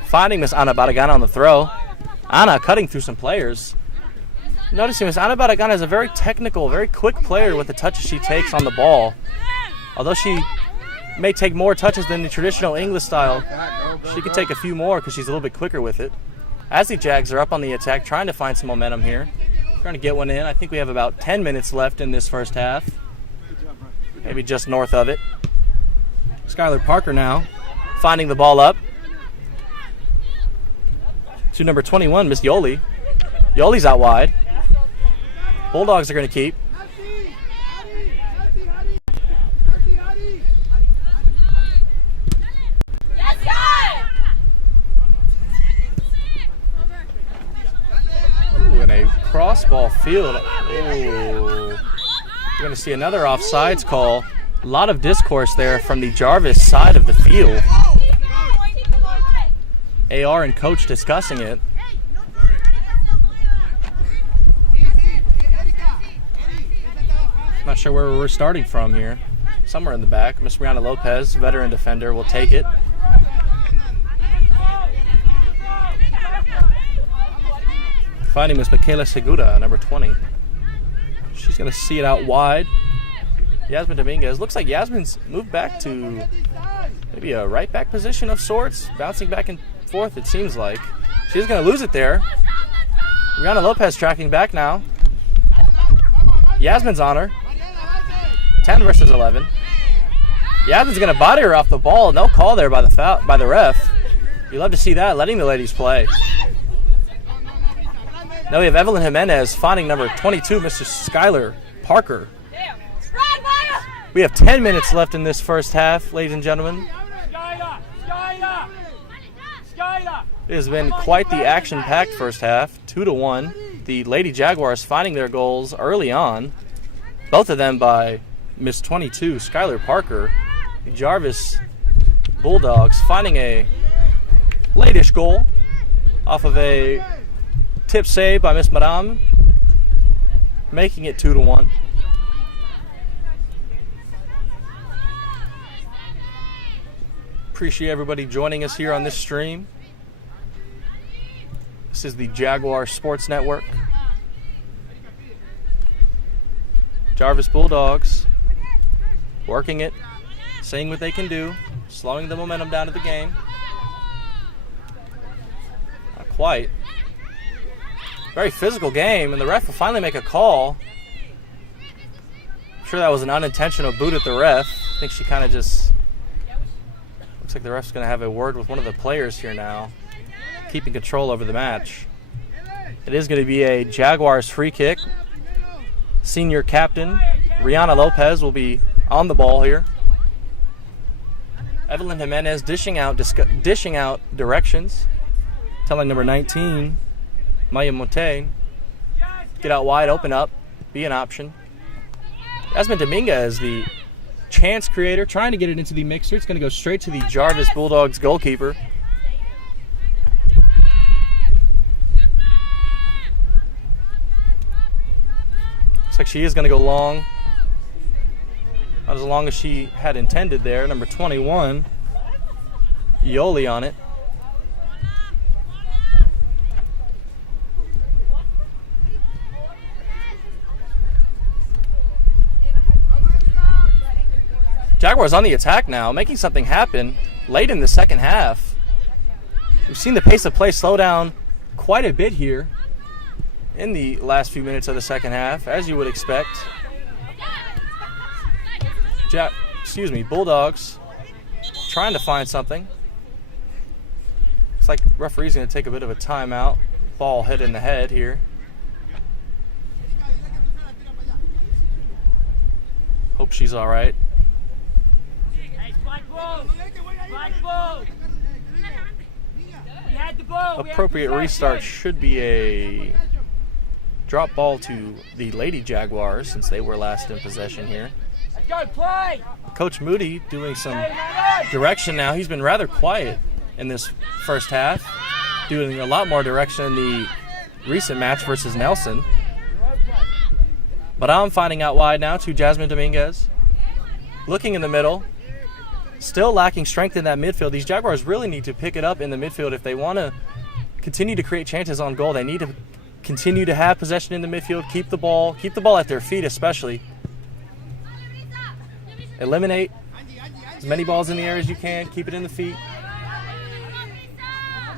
Finding Miss Ana Barragan on the throw. Ana cutting through some players. Noticing Miss Ana Barragan is a very technical, very quick player with the touches she takes on the ball. Although she may take more touches than the traditional English style, she could take a few more because she's a little bit quicker with it. As the Jags are up on the attack, trying to find some momentum here. Trying to get one in. I think we have about 10 minutes left in this first half. Maybe just north of it. Skylar Parker now finding the ball up to number 21, Miss Yoli. Yoli's out wide. Bulldogs are going to keep. In a cross-ball field. Ooh. We're going to see another offsides call. A lot of discourse there from the Jarvis side of the field. AR and coach discussing it. Not sure where we're starting from here. Somewhere in the back. Miss Brianna Lopez, veteran defender, will take it. Finding Miss Michaela Segura, number 20. She's going to see it out wide. Yasmin Dominguez. Looks like Yasmin's moved back to maybe a right back position of sorts. Bouncing back and forth, it seems like. She's going to lose it there. Brianna Lopez tracking back now. Yasmin's on her. 10 versus 11. Yasmin's going to body her off the ball. No call there by the ref. You love to see that, letting the ladies play. Now we have Evelyn Jimenez finding number 22, Mr. Skylar Parker. We have 10 minutes left in this first half, ladies and gentlemen. It has been quite the action-packed first half, 2-1. The Lady Jaguars finding their goals early on, both of them by Miss 22, Skylar Parker. The Jarvis Bulldogs finding a late-ish goal off of a tip save by Miss Madame, making it 2-1. Appreciate everybody joining us here on this stream. This is the Jaguar Sports Network. Jarvis Bulldogs working it, seeing what they can do, slowing the momentum down to the game. Not quite. Very physical game, and the ref will finally make a call. I'm sure that was an unintentional boot at the ref. I think she kind of just... Looks like the ref's going to have a word with one of the players here now, keeping control over the match. It is going to be a Jaguars free kick. Senior captain Rihanna Lopez will be on the ball here. Evelyn Jimenez dishing out directions, telling number 19, Maya Montaigne, get out wide, open up, be an option. Yasmin Dominguez, the chance creator, trying to get it into the mixer. It's going to go straight to the Jarvis Bulldogs goalkeeper. Looks like she is going to go long. Not as long as she had intended there. Number 21, Yoli on it. Jaguars on the attack now, making something happen late in the second half. We've seen the pace of play slow down quite a bit here in the last few minutes of the second half, as you would expect. Bulldogs trying to find something. Looks like referee's going to take a bit of a timeout. Ball hit in the head here. Hope she's all right. Appropriate restart should be a drop ball to the Lady Jaguars since they were last in possession here. Coach Moody doing some direction now. He's been rather quiet in this first half, doing a lot more direction in the recent match versus Nelson. But I'm finding out wide now to Jasmine Dominguez. Looking in the middle. Still lacking strength in that midfield. These Jaguars really need to pick it up in the midfield if they want to continue to create chances on goal. They need to continue to have possession in the midfield, keep the ball at their feet especially. Eliminate as many balls in the air as you can, keep it in the feet.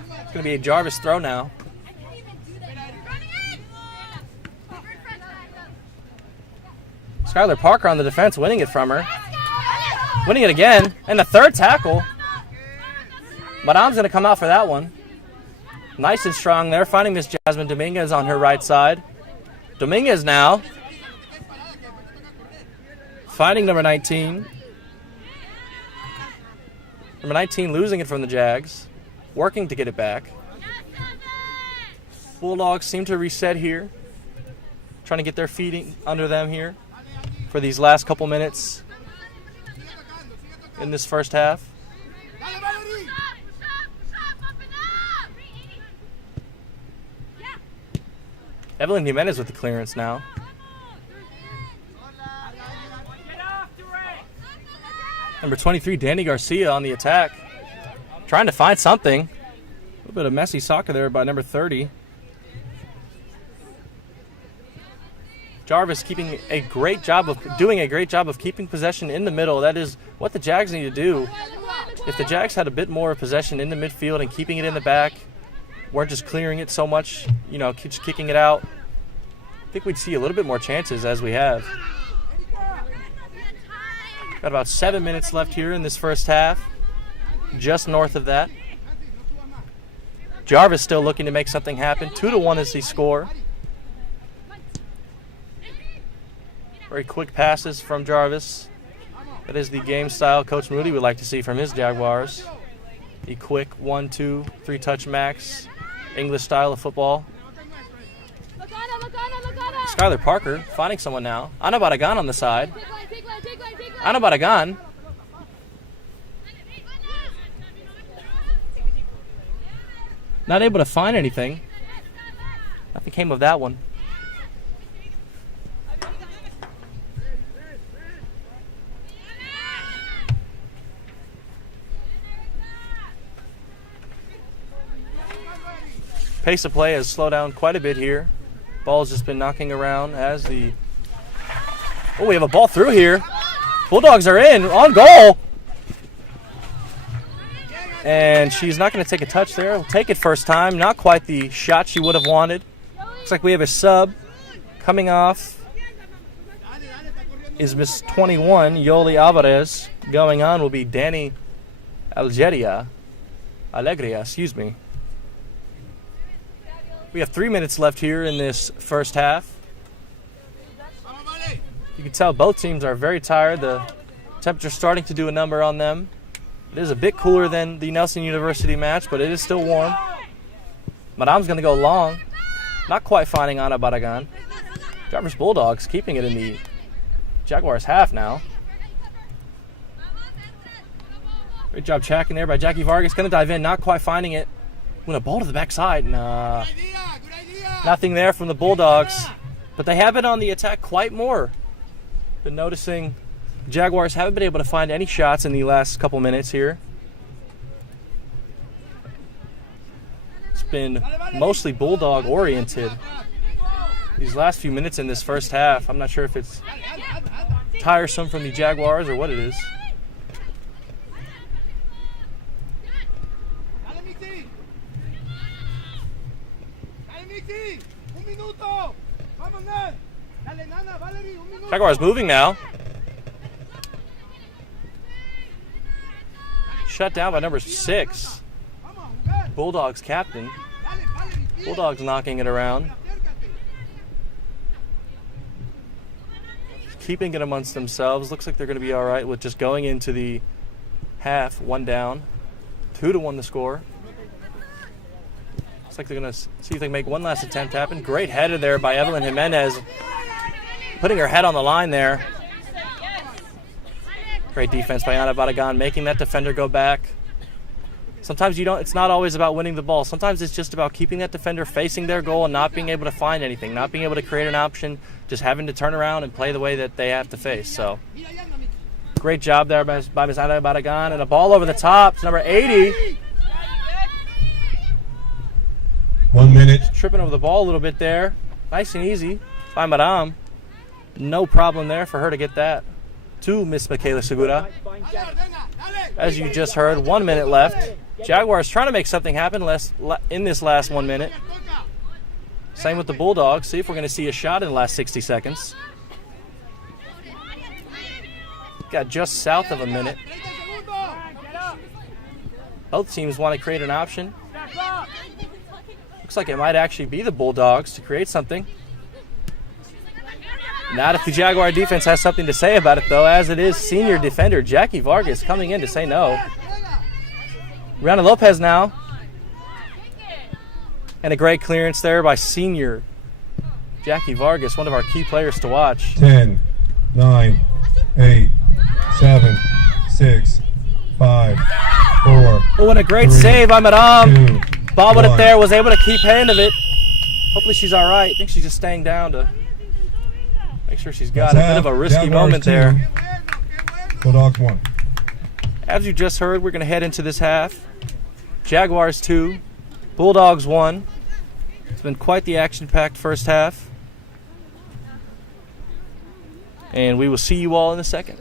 It's going to be a Jarvis throw now. Skylar Parker on the defense, winning it from her. Winning it again, and a third tackle. Madame's going to come out for that one. Nice and strong there, finding Miss Jasmine Dominguez on her right side. Dominguez now finding number 19. Number 19 losing it from the Jags, working to get it back. Bulldogs seem to reset here, trying to get their feet under them here for these last couple minutes in this first half. Evelyn Jimenez with the clearance now. Number 23, Danny Garcia on the attack. Trying to find something. A little bit of messy soccer there by number 30. Jarvis doing a great job of keeping possession in the middle. That is what the Jags need to do. If the Jags had a bit more possession in the midfield and keeping it in the back, weren't just clearing it so much, just kicking it out, I think we'd see a little bit more chances as we have. Got about 7 minutes left here in this first half, just north of that. Jarvis still looking to make something happen. 2-1 is the score. Very quick passes from Jarvis. That is the game style Coach Moody would like to see from his Jaguars. The quick 1, 2, 3 touch max, English style of football. Skylar Parker finding someone now. Ana Barragan on the side. Ana Barragan. Not able to find anything. Nothing came of that one. Pace of play has slowed down quite a bit here. Ball's just been knocking around as the... Oh, we have a ball through here. Bulldogs are in, on goal. And she's not going to take a touch there. We'll take it first time. Not quite the shot she would have wanted. Looks like we have a sub coming off. Is Miss 21, Yoli Alvarez. Going on will be Danny Alegria, excuse me. We have 3 minutes left here in this first half. You can tell both teams are very tired. The temperature's starting to do a number on them. It is a bit cooler than the Nelson University match, but it is still warm. Madame's going to go long. Not quite finding Ana Barragan. Jarvis Bulldogs keeping it in the Jaguars half now. Great job tracking there by Jackie Vargas. Going to dive in, not quite finding it. With a ball to the backside. Nah. Nothing there from the Bulldogs. But they have been on the attack quite more. Been noticing Jaguars haven't been able to find any shots in the last couple minutes here. It's been mostly Bulldog oriented these last few minutes in this first half. I'm not sure if it's tiresome from the Jaguars or what it is. Jaguars moving now. Shut down by number 6. Bulldogs captain. Bulldogs knocking it around. Keeping it amongst themselves. Looks like they're going to be all right with just going into the half. 1 down. 2-1 the score. Looks like they're going to see if they can make one last attempt happen. Great header there by Evelyn Jimenez. Putting her head on the line there. Great defense by Ana Barragan, making that defender go back. Sometimes it's not always about winning the ball. Sometimes it's just about keeping that defender facing their goal and not being able to find anything, not being able to create an option, just having to turn around and play the way that they have to face. So, great job there by Ms. Ana Barragan. And a ball over the top to number 80. 1 minute. Tripping over the ball a little bit there. Nice and easy by Madame. No problem there for her to get that to Miss Michaela Segura. As you just heard, 1 minute left. Jaguars trying to make something happen in this last 1 minute. Same with the Bulldogs. See if we're going to see a shot in the last 60 seconds. Got just south of a minute. Both teams want to create an option. Looks like it might actually be the Bulldogs to create something. Not if the Jaguar defense has something to say about it, though, as it is senior defender Jackie Vargas coming in to say no. Rihanna Lopez now. And a great clearance there by senior Jackie Vargas, one of our key players to watch. 10, 9, 8, 7, 6, 5, 4. Oh, and a great 3, save by Madame. 2, Bobbled it 1. there, was able to keep hand of it. Hopefully she's all right. I think she's just staying down to make sure she's got a bit of a risky moment there. Bulldogs 1. As you just heard, we're going to head into this half. Jaguars 2, Bulldogs 1. It's been quite the action-packed first half. And we will see you all in a second.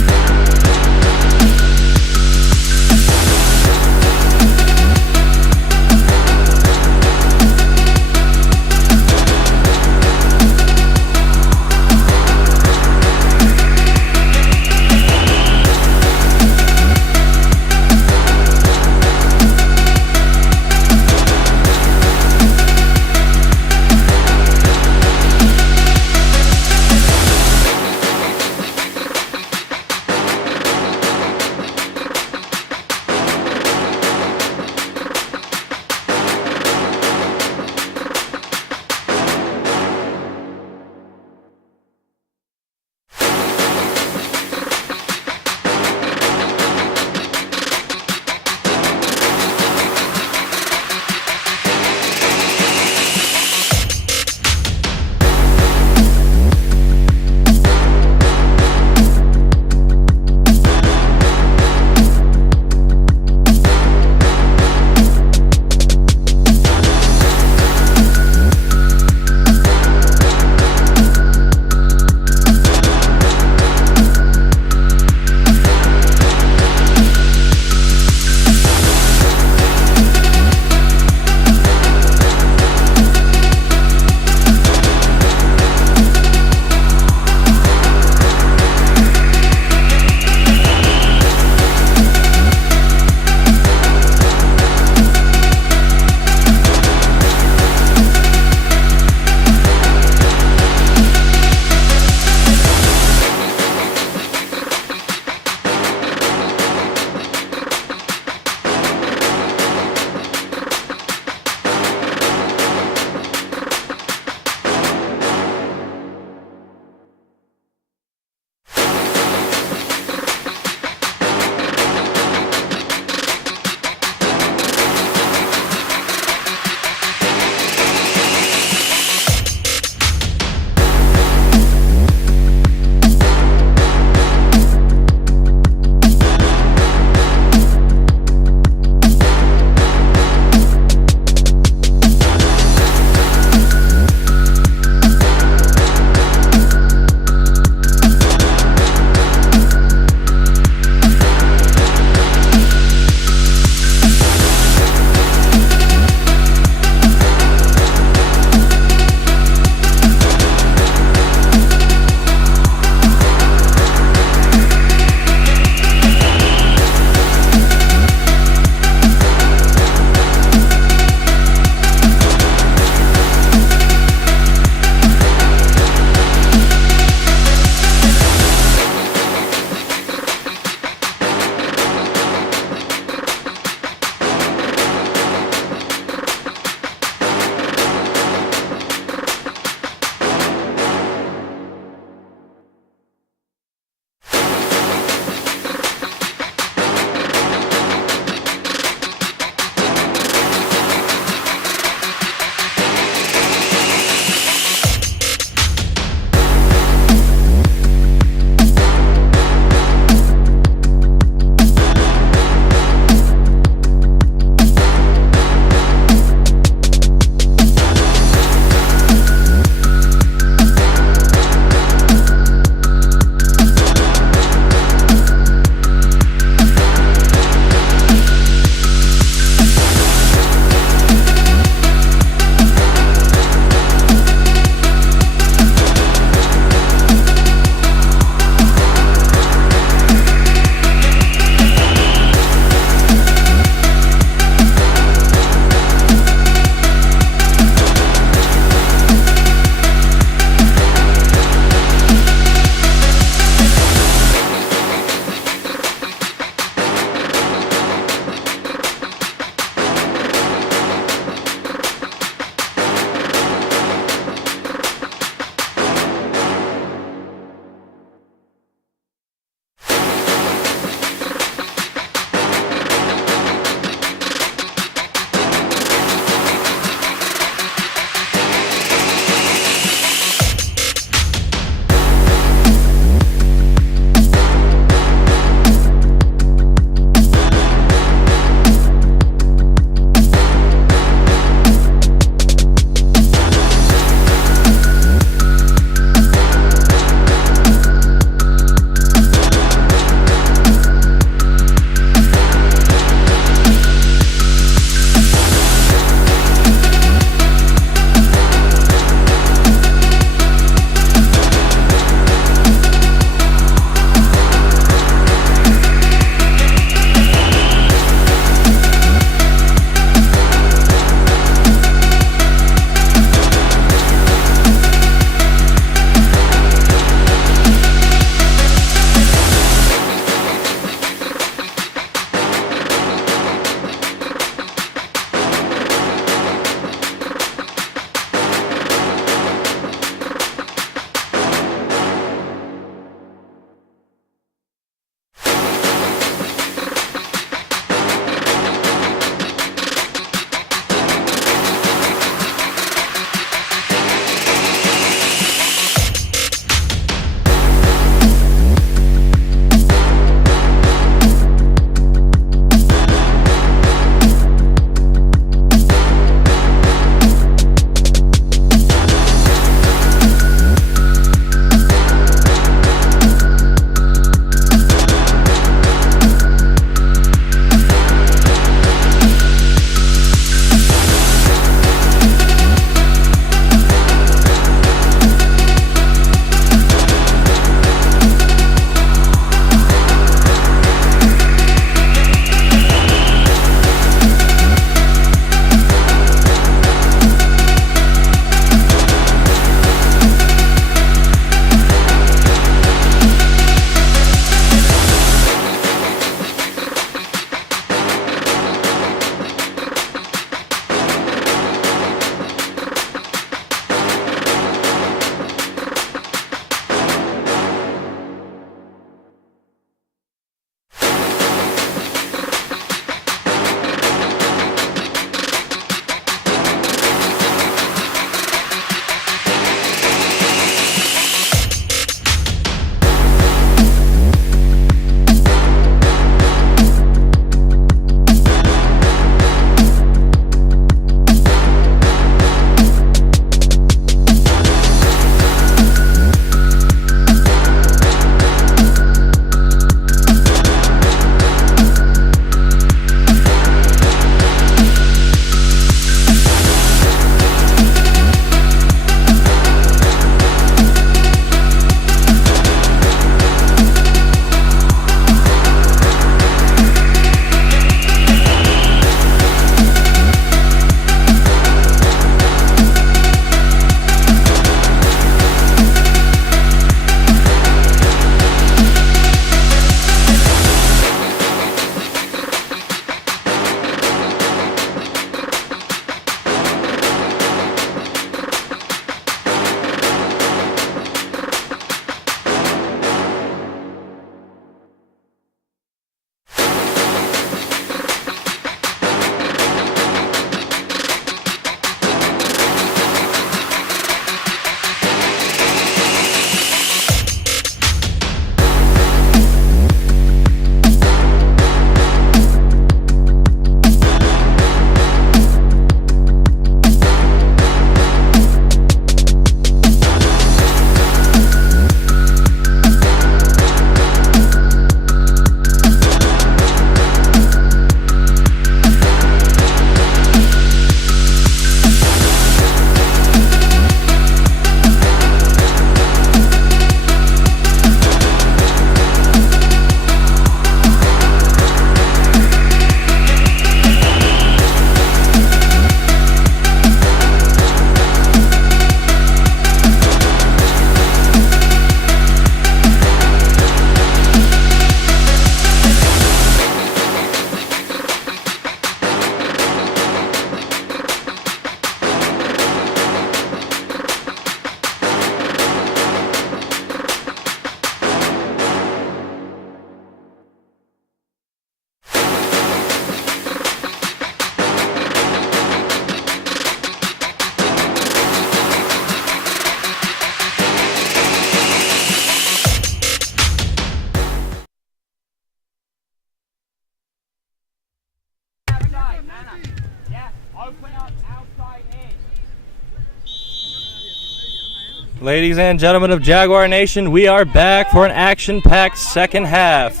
Ladies and gentlemen of Jaguar Nation, we are back for an action-packed second half.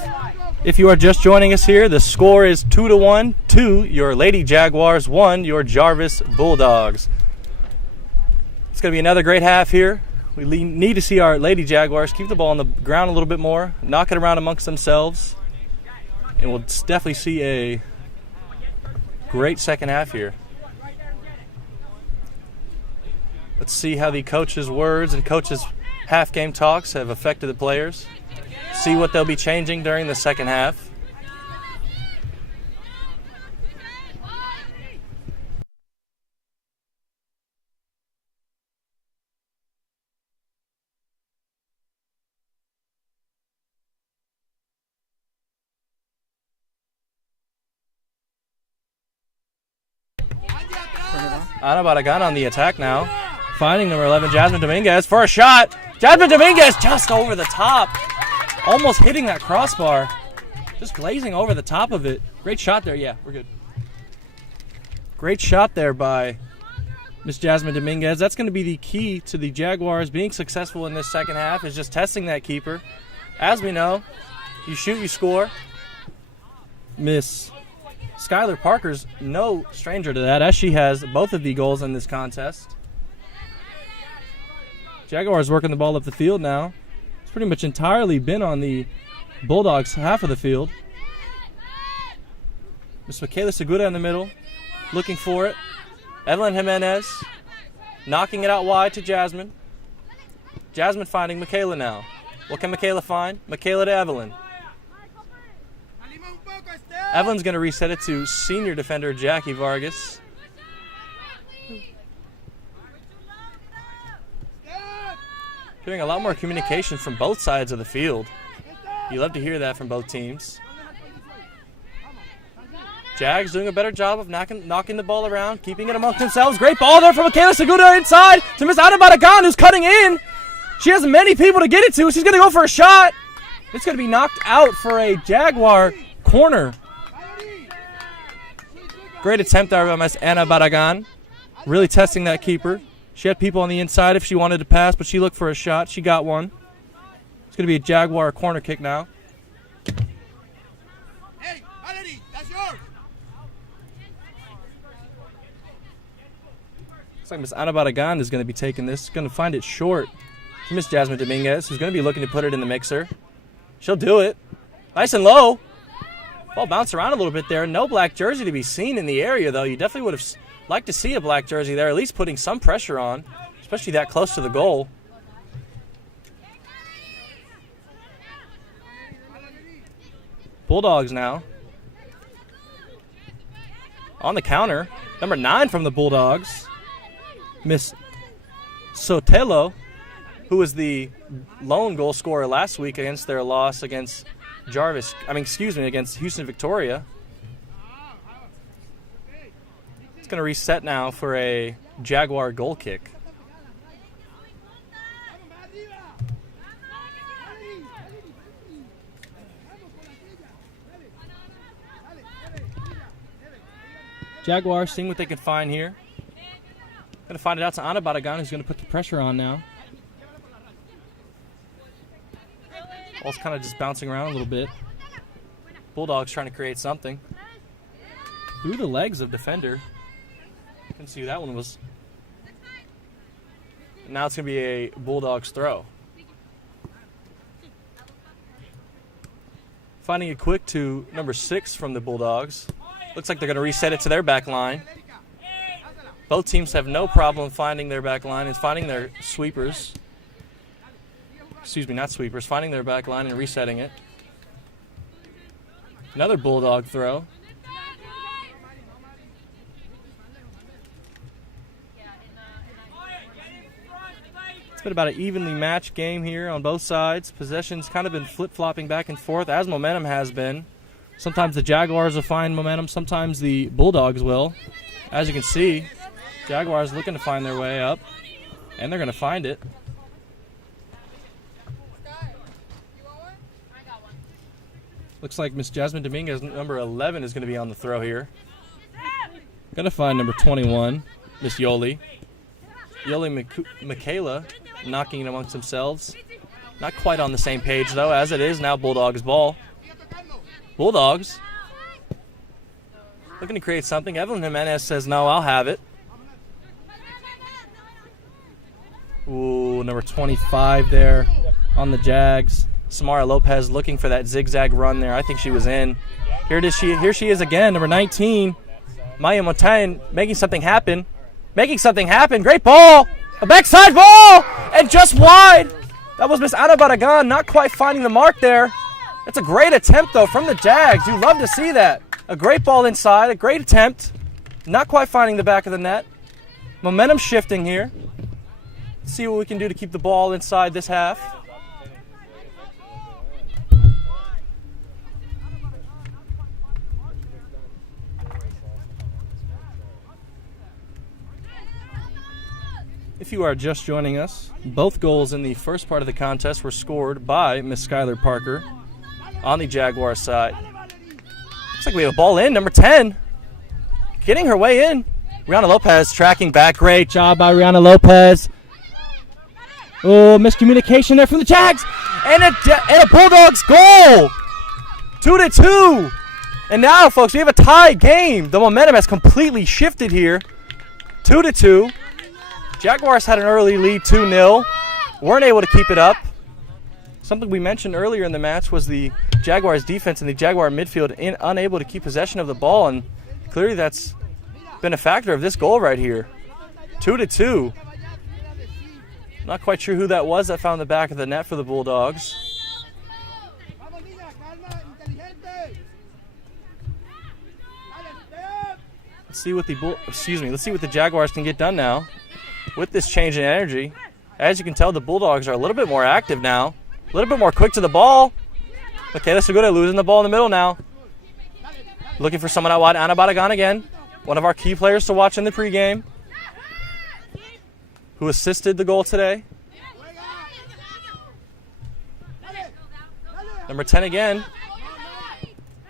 If you are just joining us here, the score is 2-1 to your Lady Jaguars, 1 your Jarvis Bulldogs. It's going to be another great half here. We need to see our Lady Jaguars keep the ball on the ground a little bit more, knock it around amongst themselves, and we'll definitely see a great second half here. Let's see how the coach's words and coach's half-game talks have affected the players. See what they'll be changing during the second half. Ana Barragan on the attack now. Finding number 11, Jasmine Dominguez, for a shot. Jasmine Dominguez just over the top. Almost hitting that crossbar. Just glazing over the top of it. Great shot there. Yeah, we're good. Great shot there by Miss Jasmine Dominguez. That's going to be the key to the Jaguars being successful in this second half, is just testing that keeper. As we know, you shoot, you score. Miss Skylar Parker's no stranger to that, as she has both of the goals in this contest. Jaguars working the ball up the field now. It's pretty much entirely been on the Bulldogs' half of the field. Miss Michaela Segura in the middle, looking for it. Evelyn Jimenez knocking it out wide to Jasmine. Jasmine finding Michaela now. What can Michaela find? Michaela to Evelyn. Evelyn's going to reset it to senior defender Jackie Vargas. Hearing a lot more communication from both sides of the field. You love to hear that from both teams. Jags doing a better job of knocking the ball around, keeping it amongst themselves. Great ball there from Michaela Segura inside to Miss Ana Barragan, who's cutting in. She has many people to get it to. She's going to go for a shot. It's going to be knocked out for a Jaguar corner. Great attempt there by Miss Ana Barragan. Really testing that keeper. She had people on the inside if she wanted to pass, but she looked for a shot. She got one. It's going to be a Jaguar corner kick now. Hey, Valerie, that's yours. Looks like Miss Ana Barragan is going to be taking this. Going to find it short to Miss Jasmine Dominguez, who's going to be looking to put it in the mixer. She'll do it. Nice and low. Ball bounced around a little bit there. No black jersey to be seen in the area, though. You definitely would have liked to see a black jersey there, at least putting some pressure on, especially that close to the goal. Bulldogs now. On the counter, number 9 from the Bulldogs, Miss Sotelo, who was the lone goal scorer last week against their loss against against Houston Victoria. It's going to reset now for a Jaguar goal kick. Jaguars seeing what they can find here. Going to find it out to Ana Barragan, who's going to put the pressure on now. Ball's kind of just bouncing around a little bit. Bulldogs trying to create something. Through the legs of defender. Couldn't see who that one was. And now it's going to be a Bulldogs throw. Finding it quick to number 6 from the Bulldogs. Looks like they're going to reset it to their back line. Both teams have no problem finding their back line and finding their sweepers. Excuse me, not sweepers. Finding their back line and resetting it. Another Bulldog throw. It's been about an evenly matched game here on both sides. Possession's kind of been flip-flopping back and forth, as momentum has been. Sometimes the Jaguars will find momentum, sometimes the Bulldogs will. As you can see, Jaguars looking to find their way up, and they're going to find it. Looks like Miss Jasmine Dominguez, number 11, is going to be on the throw here. Going to find number 21, Miss Yoli. Michaela knocking it amongst themselves. Not quite on the same page, though, as it is now Bulldogs ball. Bulldogs looking to create something. Evelyn Jimenez says, no, I'll have it. Ooh, number 25 there on the Jags. Samara Lopez looking for that zigzag run there. I think she was in. Here she is again, number 19. Maya Motain making something happen. Great ball. A backside ball. And just wide. That was Miss Ana Barragan not quite finding the mark there. It's a great attempt, though, from the Jags. You love to see that. A great ball inside. A great attempt. Not quite finding the back of the net. Momentum shifting here. Let's see what we can do to keep the ball inside this half. If you are just joining us, both goals in the first part of the contest were scored by Miss Skylar Parker on the Jaguar side. Looks like we have a ball in, number 10. Getting her way in. Rihanna Lopez tracking back. Great job by Rihanna Lopez. Oh, miscommunication there from the Jags. And a Bulldogs goal. 2-2. And now, folks, we have a tied game. The momentum has completely shifted here. 2-2. Jaguars had an early lead, 2-0. Weren't able to keep it up. Something we mentioned earlier in the match was the Jaguars defense and the Jaguar midfield unable to keep possession of the ball, and clearly that's been a factor of this goal right here. 2-2. Not quite sure who that was that found the back of the net for the Bulldogs. Let's see what the Jaguars can get done now. With this change in energy, as you can tell, the Bulldogs are a little bit more active now. A little bit more quick to the ball. Okay, that's good at losing the ball in the middle now. Looking for someone out wide. Ana Barragan again. One of our key players to watch in the pregame. Who assisted the goal today. Number 10 again.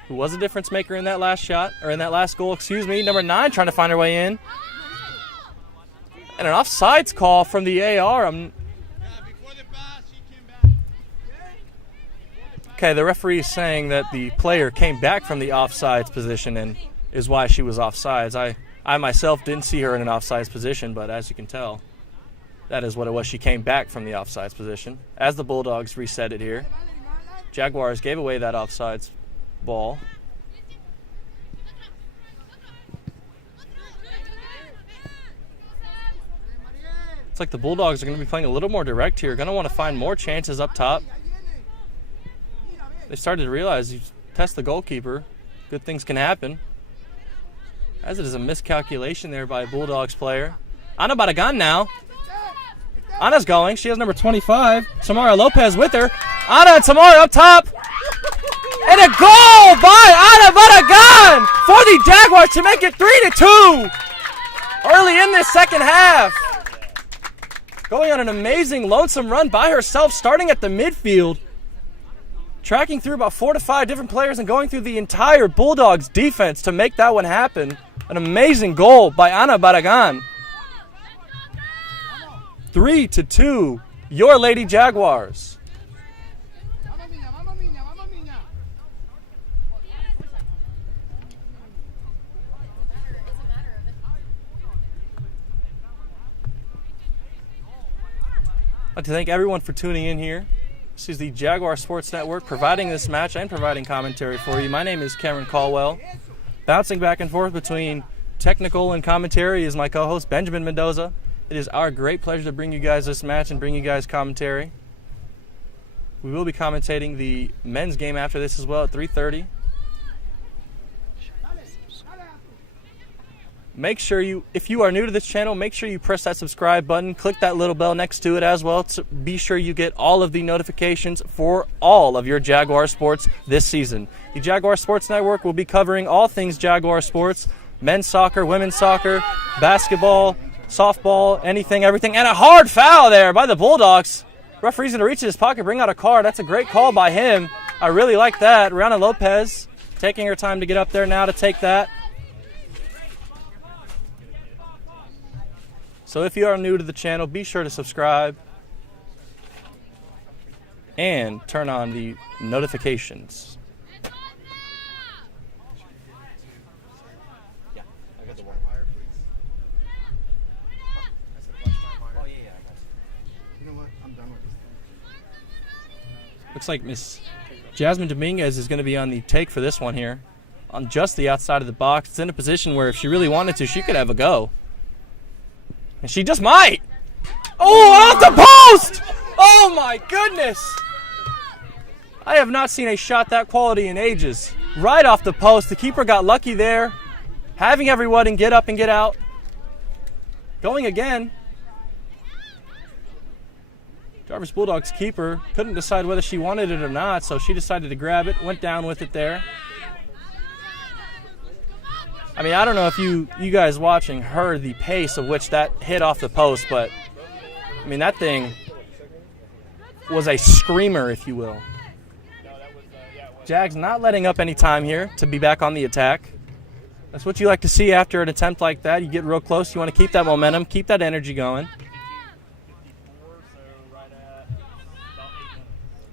Who was a difference maker in that last shot, or in that last goal, excuse me. Number 9 trying to find her way in. And an offsides call from the AR. Okay, the referee is saying that the player came back from the offsides position and is why she was offsides. I myself didn't see her in an offsides position, but as you can tell, that is what it was. She came back from the offsides position. As the Bulldogs reset it here, Jaguars gave away that offsides ball. It's like the Bulldogs are going to be playing a little more direct here. Going to want to find more chances up top. They started to realize you test the goalkeeper, good things can happen. As it is a miscalculation there by a Bulldogs player. Ana Barragan now. Ana's going. She has number 25. Samara Lopez with her. Ana and Samara up top. And a goal by Ana Barragan for the Jaguars to make it 3-2 early in this second half. Going on an amazing lonesome run by herself, starting at the midfield. Tracking through about 4 to 5 different players and going through the entire Bulldogs defense to make that one happen. An amazing goal by Ana Barragan. 3-2, your Lady Jaguars. I'd like to thank everyone for tuning in here. This is the Jaguar Sports Network providing this match and providing commentary for you. My name is Cameron Caldwell. Bouncing back and forth between technical and commentary is my co-host Benjamin Mendoza. It is our great pleasure to bring you guys this match and bring you guys commentary. We will be commentating the men's game after this as well at 3:30. Make sure if you are new to this channel, make sure you press that subscribe button, click that little bell next to it as well to be sure you get all of the notifications for all of your Jaguar sports this season. The Jaguar Sports Network will be covering all things Jaguar sports, men's soccer, women's soccer, basketball, softball, anything, everything. And a hard foul there by the Bulldogs. Referee's going to reach in his pocket, bring out a card. That's a great call by him. I really like that. Rihanna Lopez taking her time to get up there now to take that. So if you are new to the channel, be sure to subscribe. and turn on the notifications. You know what? I'm done with this thing. Looks like Miss Jasmine Dominguez is going to be on the take for this one here. On just the outside of the box. It's in a position where if she really wanted to, she could have a go. And she just might. Oh, off the post! Oh my goodness! I have not seen a shot that quality in ages. Right off the post. The keeper got lucky there. Having everyone get up and get out. Going again. Jarvis Bulldogs keeper couldn't decide whether she wanted it or not, so she decided to grab it, went down with it there. I mean, I don't know if you guys watching heard the pace of which that hit off the post, but I mean, that thing was a screamer, if you will. Jags not letting up any time here to be back on the attack. That's what you like to see after an attempt like that. You get real close. You want to keep that momentum, keep that energy going.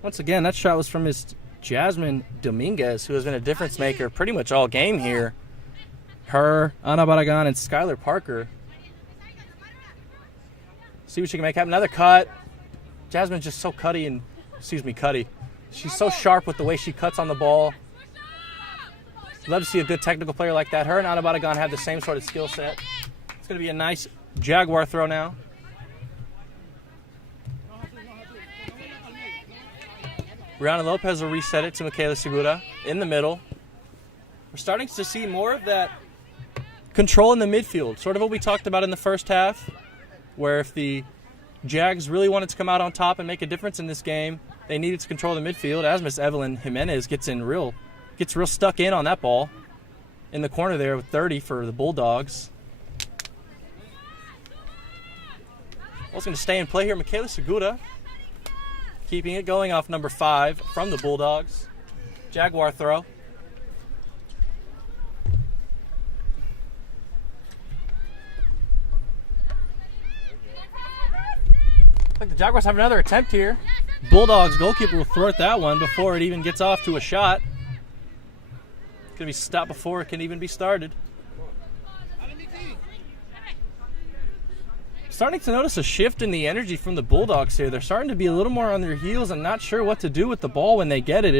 Once again, that shot was from Miss Jasmine Dominguez, who has been a difference maker pretty much all game here. Her, Ana Barragan, and Skylar Parker. See what she can make happen. Another cut. Jasmine's just so cutty. She's so sharp with the way she cuts on the ball. Love to see a good technical player like that. Her and Ana Barragan have the same sort of skill set. It's going to be a nice Jaguar throw now. Brianna Lopez will reset it to Michaela Segura in the middle. We're starting to see more of that control in the midfield, sort of what we talked about in the first half, where if the Jags really wanted to come out on top and make a difference in this game, they needed to control the midfield, as Miss Evelyn Jimenez gets real stuck in on that ball in the corner there with 30 for the Bulldogs. Ball's going to stay in play here. Michaela Segura keeping it going off number 5 from the Bulldogs. Jaguar throw. Looks like the Jaguars have another attempt here. Bulldogs goalkeeper will thwart that one before it even gets off to a shot. It's going to be stopped before it can even be started. Starting to notice a shift in the energy from the Bulldogs here. They're starting to be a little more on their heels and not sure what to do with the ball when they get it.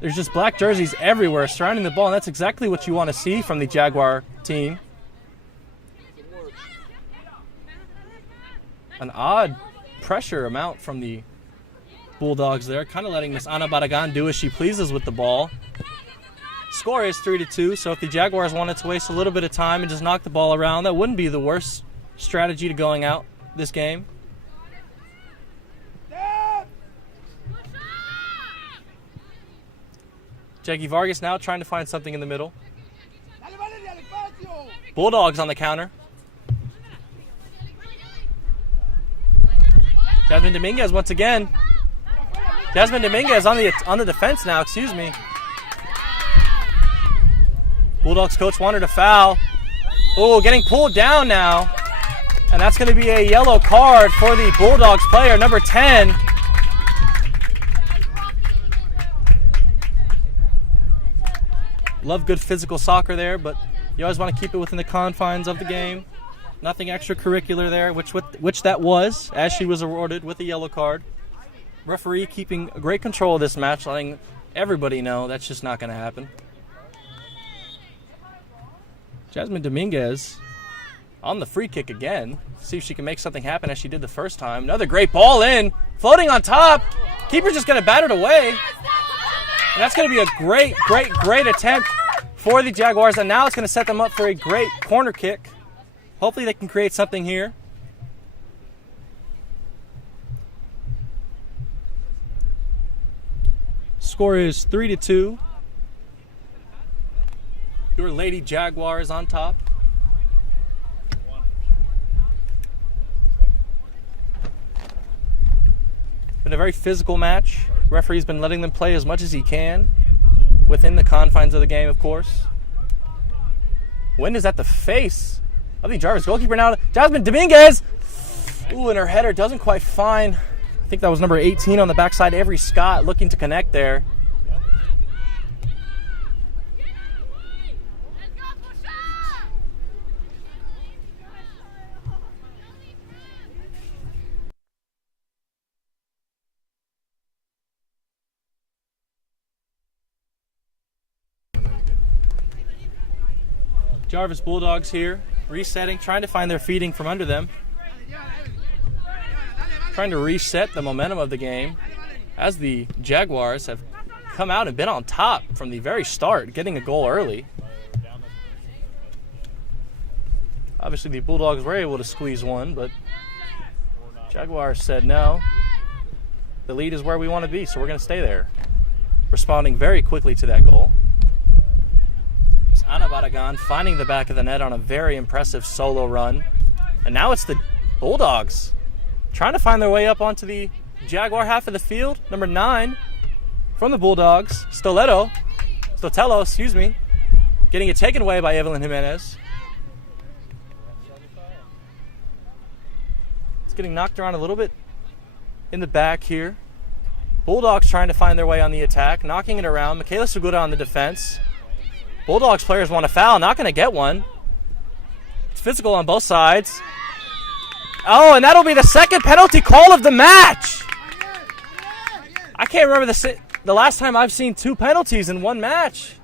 There's just black jerseys everywhere surrounding the ball, and that's exactly what you want to see from the Jaguar team. An odd pressure amount from the Bulldogs there, kind of letting Miss Ana Barragan do as she pleases with the ball. Score is 3-2, so if the Jaguars wanted to waste a little bit of time and just knock the ball around, that wouldn't be the worst strategy to going out this game. Jackie Vargas now trying to find something in the middle. Bulldogs on the counter. Jasmine Dominguez once again. Jasmine Dominguez on the defense now, excuse me. Bulldogs coach wanted a foul. Oh, getting pulled down now. And that's going to be a yellow card for the Bulldogs player, number 10. Love good physical soccer there, but you always want to keep it within the confines of the game. Nothing extracurricular there, which that was, as she was awarded with a yellow card. Referee keeping great control of this match, letting everybody know that's just not going to happen. Jasmine Dominguez on the free kick again. See if she can make something happen as she did the first time. Another great ball in. Floating on top. Keeper's just going to bat it away. And that's going to be a great attempt for the Jaguars. And now it's going to set them up for a great corner kick. Hopefully they can create something here. Score is 3-2. Your Lady Jaguars on top. Been a very physical match. Referee's been letting them play as much as he can within the confines of the game, of course. Wind is at the face of the Jarvis goalkeeper now. Jasmine Dominguez. Ooh, and her header doesn't quite find think that was number 18 on the backside. Avery Scott looking to connect there. Jarvis Bulldogs here, resetting, trying to find their feeding from under them. Trying to reset the momentum of the game as the Jaguars have come out and been on top from the very start, getting a goal early. Obviously the Bulldogs were able to squeeze one, but Jaguars said no. The lead is where we want to be, so we're going to stay there. Responding very quickly to that goal. Ana Barragan finding the back of the net on a very impressive solo run. And now it's the Bulldogs trying to find their way up onto the Jaguar half of the field. Number 9 from the Bulldogs, Stotelo, getting it taken away by Evelyn Jimenez. It's getting knocked around a little bit in the back here. Bulldogs trying to find their way on the attack, knocking it around. Michaela Segura on the defense. Bulldogs players want a foul, not going to get one. It's physical on both sides. Oh, and that'll be the second penalty call of the match. I can't remember the last time I've seen 2 penalties in one match.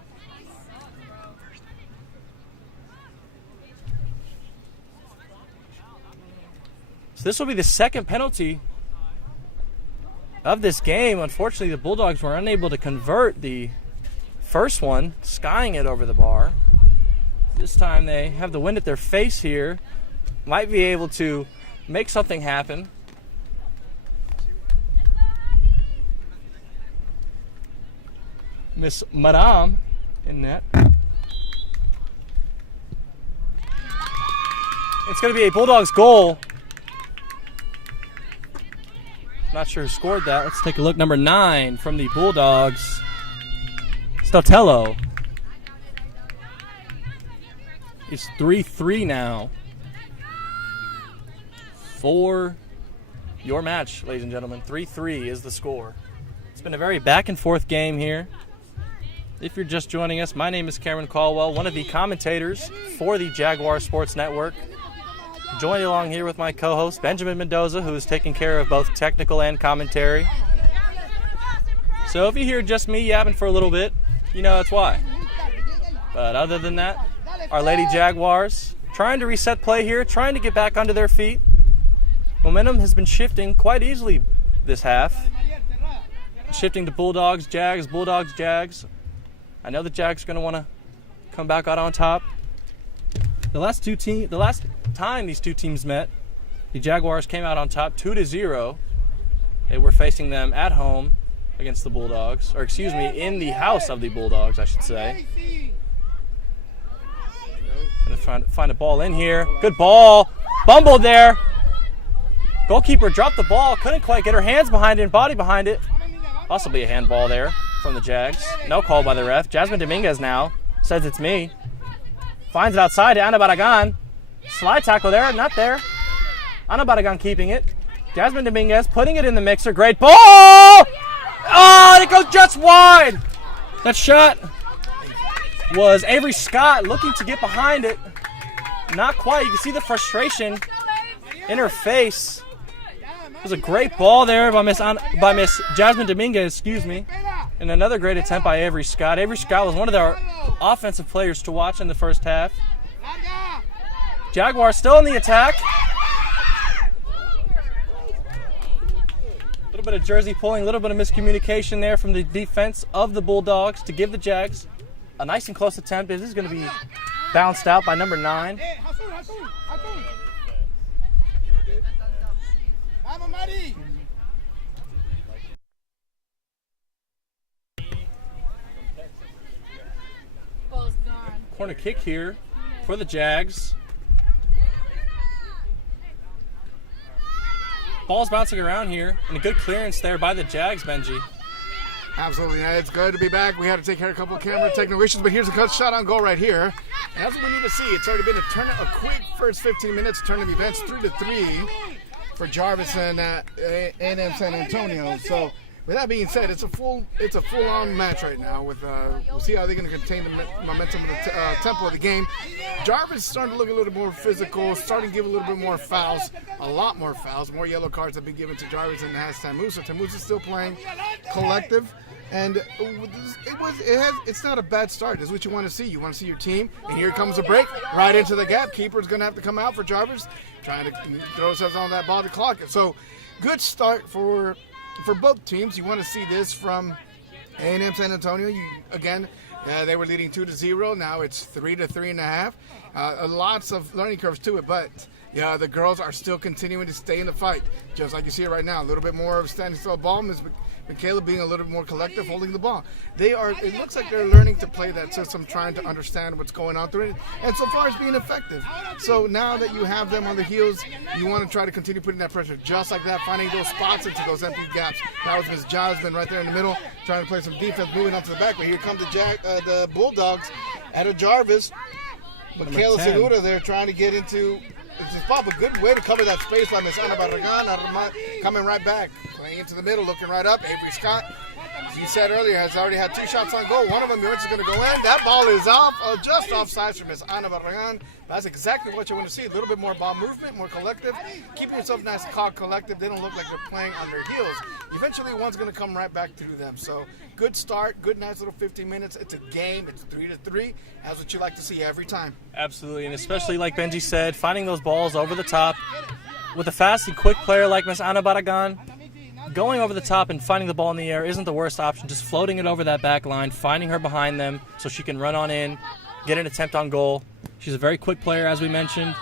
So this will be the second penalty of this game. Unfortunately, the Bulldogs were unable to convert the first one, skying it over the bar. This time they have the wind at their face here. Might be able to make something happen. Miss Madame in net. It's going to be a Bulldogs goal. Not sure who scored that. Let's take a look. Number 9 from the Bulldogs, Stotelo. It's 3-3 now for your match, ladies and gentlemen. 3-3 is the score. It's been a very back and forth game here. If you're just joining us, my name is Cameron Caldwell, one of the commentators for the Jaguar Sports Network. Joining along here with my co-host, Benjamin Mendoza, who is taking care of both technical and commentary. So if you hear just me yapping for a little bit, you know that's why. But other than that, our Lady Jaguars trying to reset play here, trying to get back onto their feet. Momentum has been shifting quite easily this half. Shifting to Bulldogs, Jags, Bulldogs, Jags. I know the Jags are going to want to come back out on top. The last time these two teams met, the Jaguars came out on top 2-0. They were facing them at home against the Bulldogs, or excuse me, in the house of the Bulldogs, I should say. Gonna find a ball in here. Good ball. Bumbled there. Goalkeeper dropped the ball. Couldn't quite get her hands behind it and body behind it. Possibly a handball there from the Jags. No call by the ref. Jasmine Dominguez now says it's me. Finds it outside to Ana Barragan. Slide tackle there. Not there. Ana Barragan keeping it. Jasmine Dominguez putting it in the mixer. Great ball. Oh, and it goes just wide. That shot was Avery Scott looking to get behind it. Not quite. You can see the frustration in her face. It was a great ball there by Miss Jasmine Dominguez, and another great attempt by Avery Scott. Avery Scott was one of our offensive players to watch in the first half. Jaguars still in the attack. A little bit of jersey pulling, a little bit of miscommunication there from the defense of the Bulldogs to give the Jags a nice and close attempt. This is going to be bounced out by number 9. Corner kick here for the Jags. Ball's bouncing around here, and a good clearance there by the Jags, Benji. Absolutely, it's good to be back. We had to take care of a couple of camera technical issues, but here's a cut shot on goal right here. And that's what we need to see. It's already been a quick first 15 minutes turn of events, 3-3. for Jarvis and A&M San Antonio. So with that being said, it's a full-on match right now. We'll see how they're going to contain the momentum of the tempo of the game. Jarvis is starting to look a little more physical, starting to give a little bit more fouls, a lot more fouls. More yellow cards have been given to Jarvis than has TAMUSA. TAMUSA still playing collective, and it's not a bad start. That's what you want to see. You want to see your team, and here comes the break right into the gap. Keeper's going to have to come out for Jarvis, trying to throw himself on that ball to clock it. So good start for both teams. You want to see this from A&M San Antonio. They were leading 2-0. Now it's 3-3.5. Lots of learning curves to it, but the girls are still continuing to stay in the fight, just like you see it right now. A little bit more of standing still ball. Ms. Michaela being a little bit more collective, holding the ball. It looks like they're learning to play that system, trying to understand what's going on through it, and so far it's being effective. So now that you have them on the heels, you want to try to continue putting that pressure, just like that, finding those spots into those empty gaps. That was Ms. Jasmine right there in the middle, trying to play some defense, moving up to the back. But here come the Bulldogs at a Jarvis. Michaela Segura there trying to get into the spot, but good way to cover that space by Miss Ana Barragan, coming right back. Playing into the middle, looking right up. Avery Scott, as you said earlier, has already had 2 shots on goal. One of them is going to go in. That ball is off, just offside from Miss Ana Barragan. That's exactly what you want to see. A little bit more ball movement, more collective. Keeping yourself nice and collective. They don't look like they're playing on their heels. Eventually, one's going to come right back through them. So, good start. Good, nice little 15 minutes. It's a game. It's 3-3. That's what you like to see every time. Absolutely, and especially like Benji said, finding those balls over the top. With a fast and quick player like Miss Ana Barragan, going over the top and finding the ball in the air isn't the worst option. Just floating it over that back line, finding her behind them so she can run on in, get an attempt on goal. She's a very quick player, as we mentioned.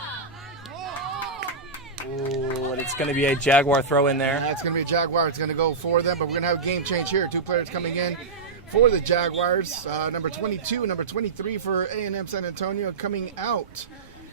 Ooh, and it's going to be a Jaguar throw in there. That's going to be a Jaguar. It's going to go for them, but we're going to have a game change here. 2 players coming in for the Jaguars. Number 22, number 23 for A&M San Antonio coming out.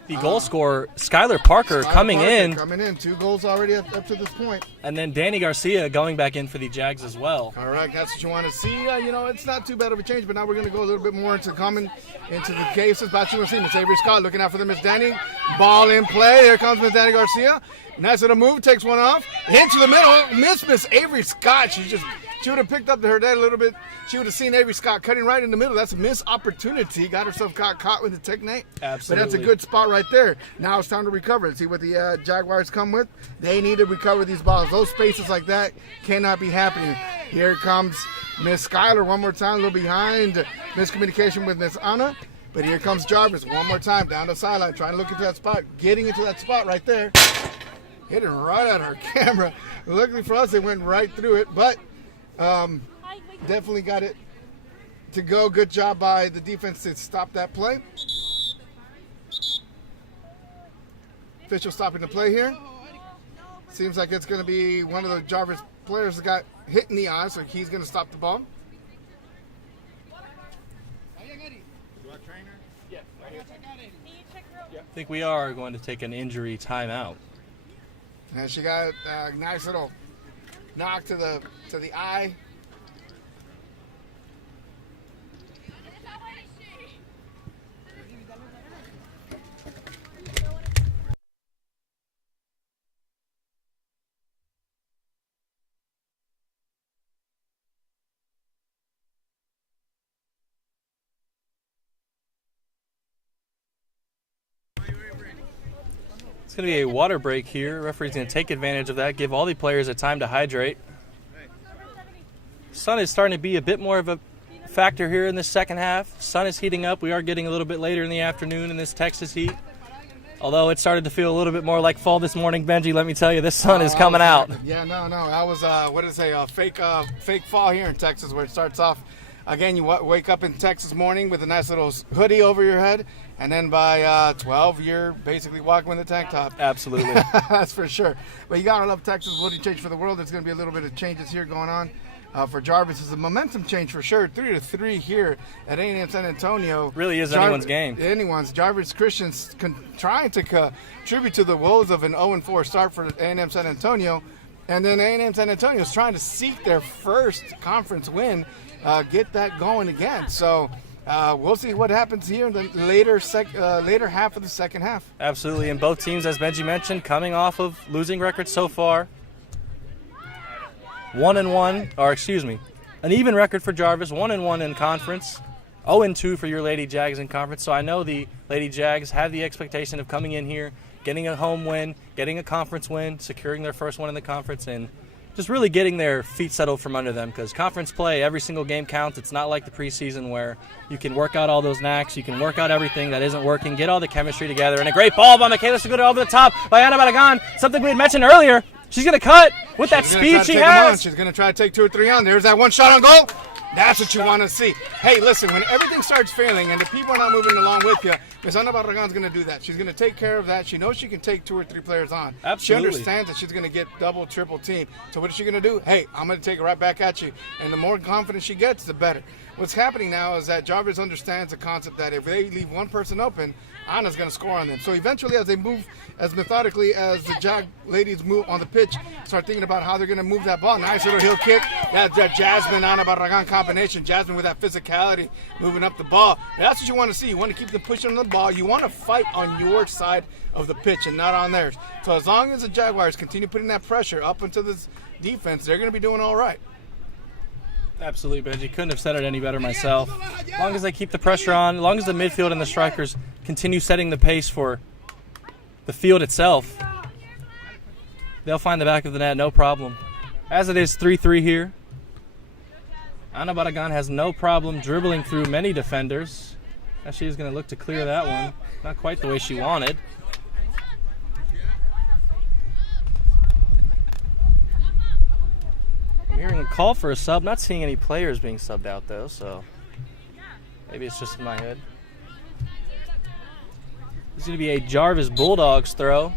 The goal scorer, Skylar Parker, coming in. 2 goals already up to this point. And then Danny Garcia going back in for the Jags as well. Correct. That's what you want to see. It's not too bad of a change, but now we're going to go a little bit more into the cases. But you want to see Miss Avery Scott looking out for the Miss Danny. Ball in play. Here comes Miss Danny Garcia. Nice little move. Takes one off. Into the middle. Miss Avery Scott. She would have picked up her dad a little bit. She would have seen Avery Scott cutting right in the middle. That's a missed opportunity. Got herself caught with the technique. Absolutely. But that's a good spot right there. Now it's time to recover and see what the Jaguars come with. They need to recover these balls. Those spaces like that cannot be happening. Here comes Miss Skylar one more time, a little behind. Miscommunication with Miss Anna. But here comes Jarvis one more time down the sideline, trying to look into that spot, getting into that spot right there. Hitting right at our camera. Luckily for us, they went right through it, but definitely got it to go. Good job by the defense to stop that play. Official stopping the play here. Seems like it's going to be one of the Jarvis players that got hit in the eye, so he's going to stop the ball. I think we are going to take an injury timeout. And she got a nice little knock to the eye. It's going to be a water break here. Referee's going to take advantage of that, give all the players a time to hydrate. Sun is starting to be a bit more of a factor here in this second half. Sun is heating up. We are getting a little bit later in the afternoon in this Texas heat. Although it started to feel a little bit more like fall this morning, Benji, let me tell you, this sun is coming out. Yeah, no. I was, fake fall here in Texas where it starts off. Again, you wake up in Texas morning with a nice little hoodie over your head, and then by 12, you're basically walking with a tank top. Absolutely. That's for sure. But you got to love Texas. What do you change for the world? There's going to be a little bit of changes here going on. For Jarvis, it's a momentum change for sure. 3-3 here at A&M San Antonio. Really is anyone's game. Jarvis Christians trying to contribute to the woes of an 0-4 start for A&M San Antonio. And then A&M San Antonio is trying to seek their first conference win, get that going again. So We'll see what happens here in the later half of the second half. Absolutely, and both teams, as Benji mentioned, coming off of losing records so far. 1-1, or excuse me, an even record for Jarvis, 1-1 in conference, 0-2 for your Lady Jags in conference. So I know the Lady Jags have the expectation of coming in here, getting a home win, getting a conference win, securing their first one in the conference, and just really getting their feet settled from under them, because conference play, every single game counts. It's not like the preseason where you can work out all those knacks, you can work out everything that isn't working, get all the chemistry together, and a great ball by Michaela Segura over the top by Ana Barragan, something we had mentioned earlier. She's going to cut with that speed she has. She's going to try to take 2 or 3 on. There's that one shot on goal. That's what you want to see. Hey, listen, when everything starts failing and the people are not moving along with you, Ms. Ana Barragan's going to do that. She's going to take care of that. She knows she can take 2 or 3 players on. Absolutely. She understands that she's going to get double, triple team. So what is she going to do? Hey, I'm going to take it right back at you. And the more confident she gets, the better. What's happening now is that Jarvis understands the concept that if they leave one person open, Ana's going to score on them. So eventually, as they move as methodically as the Jag ladies move on the pitch, start thinking about how they're going to move that ball. Nice little heel kick. That's that Jasmine-Ana Barragan combination. Jasmine with that physicality, moving up the ball. That's what you want to see. You want to keep them pushing on the ball. You want to fight on your side of the pitch and not on theirs. So as long as the Jaguars continue putting that pressure up into this defense, they're going to be doing all right. Absolutely, Benji. Couldn't have said it any better myself. As long as they keep the pressure on, as long as the midfield and the strikers continue setting the pace for the field itself, they'll find the back of the net, no problem. As it is 3-3 here, Ana Barragan has no problem dribbling through many defenders. Now she is going to look to clear that one. Not quite the way she wanted. I'm hearing a call for a sub. Not seeing any players being subbed out, though, so maybe it's just in my head. This is going to be a Jarvis Bulldogs throw.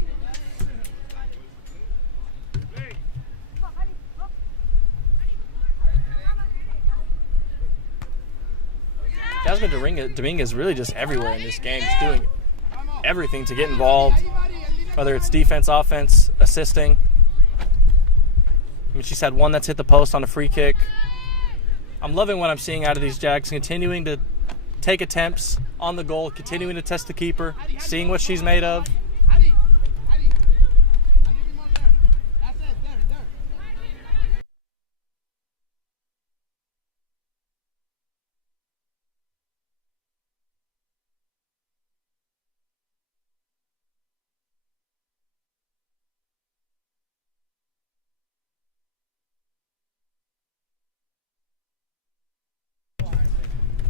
Jasmine Dominguez really just everywhere in this game. She's doing everything to get involved, whether it's defense, offense, assisting. I mean, she's had one that's hit the post on a free kick. I'm loving what I'm seeing out of these Jags, continuing to take attempts on the goal, continuing to test the keeper, seeing what she's made of.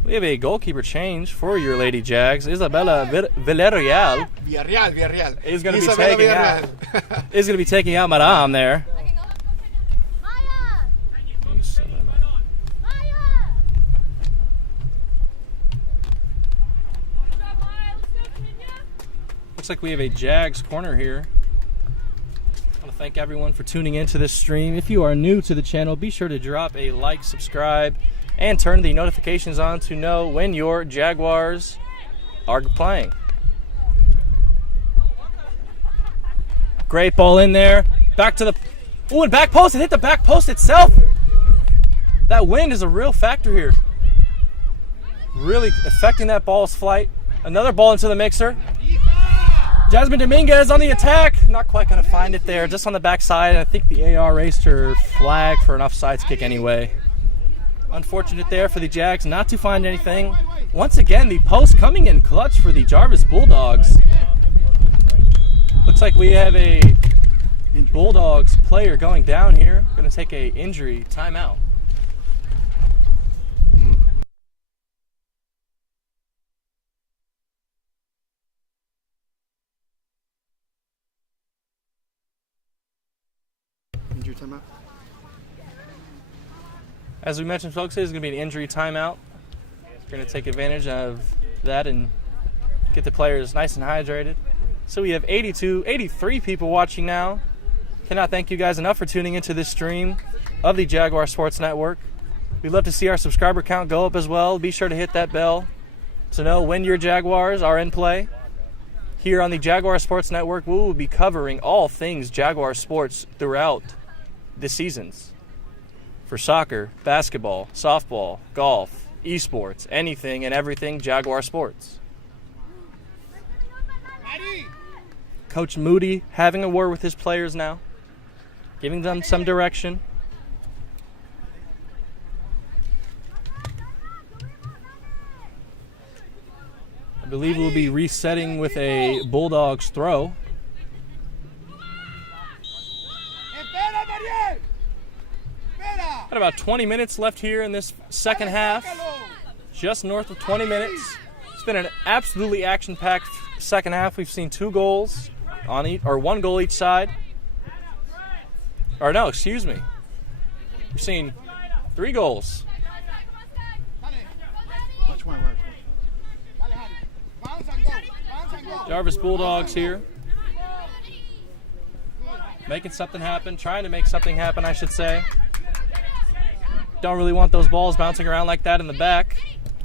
We have a goalkeeper change for your Lady Jags. Isabella Villarreal is going to be taking out Madame there. Looks like we have a Jags corner here. I want to thank everyone for tuning into this stream. If you are new to the channel, be sure to drop a like, subscribe, and turn the notifications on to know when your Jaguars are playing. Great ball in there. Back to the... Ooh, and back post. It hit the back post itself. That wind is a real factor here. Really affecting that ball's flight. Another ball into the mixer. Jasmine Dominguez on the attack. Not quite going to find it there. Just on the backside. I think the AR raised her flag for an offsides kick anyway. Unfortunate there for the Jags not to find anything. Once again, the post coming in clutch for the Jarvis Bulldogs. Looks like we have a Bulldogs player going down here. Going to take a injury timeout. Injury timeout. As we mentioned, folks, it's going to be an injury timeout. We're going to take advantage of that and get the players nice and hydrated. So we have 83 people watching now. Cannot thank you guys enough for tuning into this stream of the Jaguar Sports Network. We'd love to see our subscriber count go up as well. Be sure to hit that bell to know when your Jaguars are in play. Here on the Jaguar Sports Network, we will be covering all things Jaguar sports throughout the seasons. For soccer, basketball, softball, golf, esports, anything and everything Jaguar sports. Coach Moody having a word with his players now, giving them some direction. I believe we'll be resetting with a Bulldogs throw. Got about 20 minutes left here in this second half. Just north of 20 minutes. It's been an absolutely action-packed second half. We've seen 2 goals on each, or 1 goal each side. Or no, excuse me. We've seen 3 goals. Jarvis Bulldogs here. Making something happen, trying to make something happen, I should say. Don't really want those balls bouncing around like that in the back,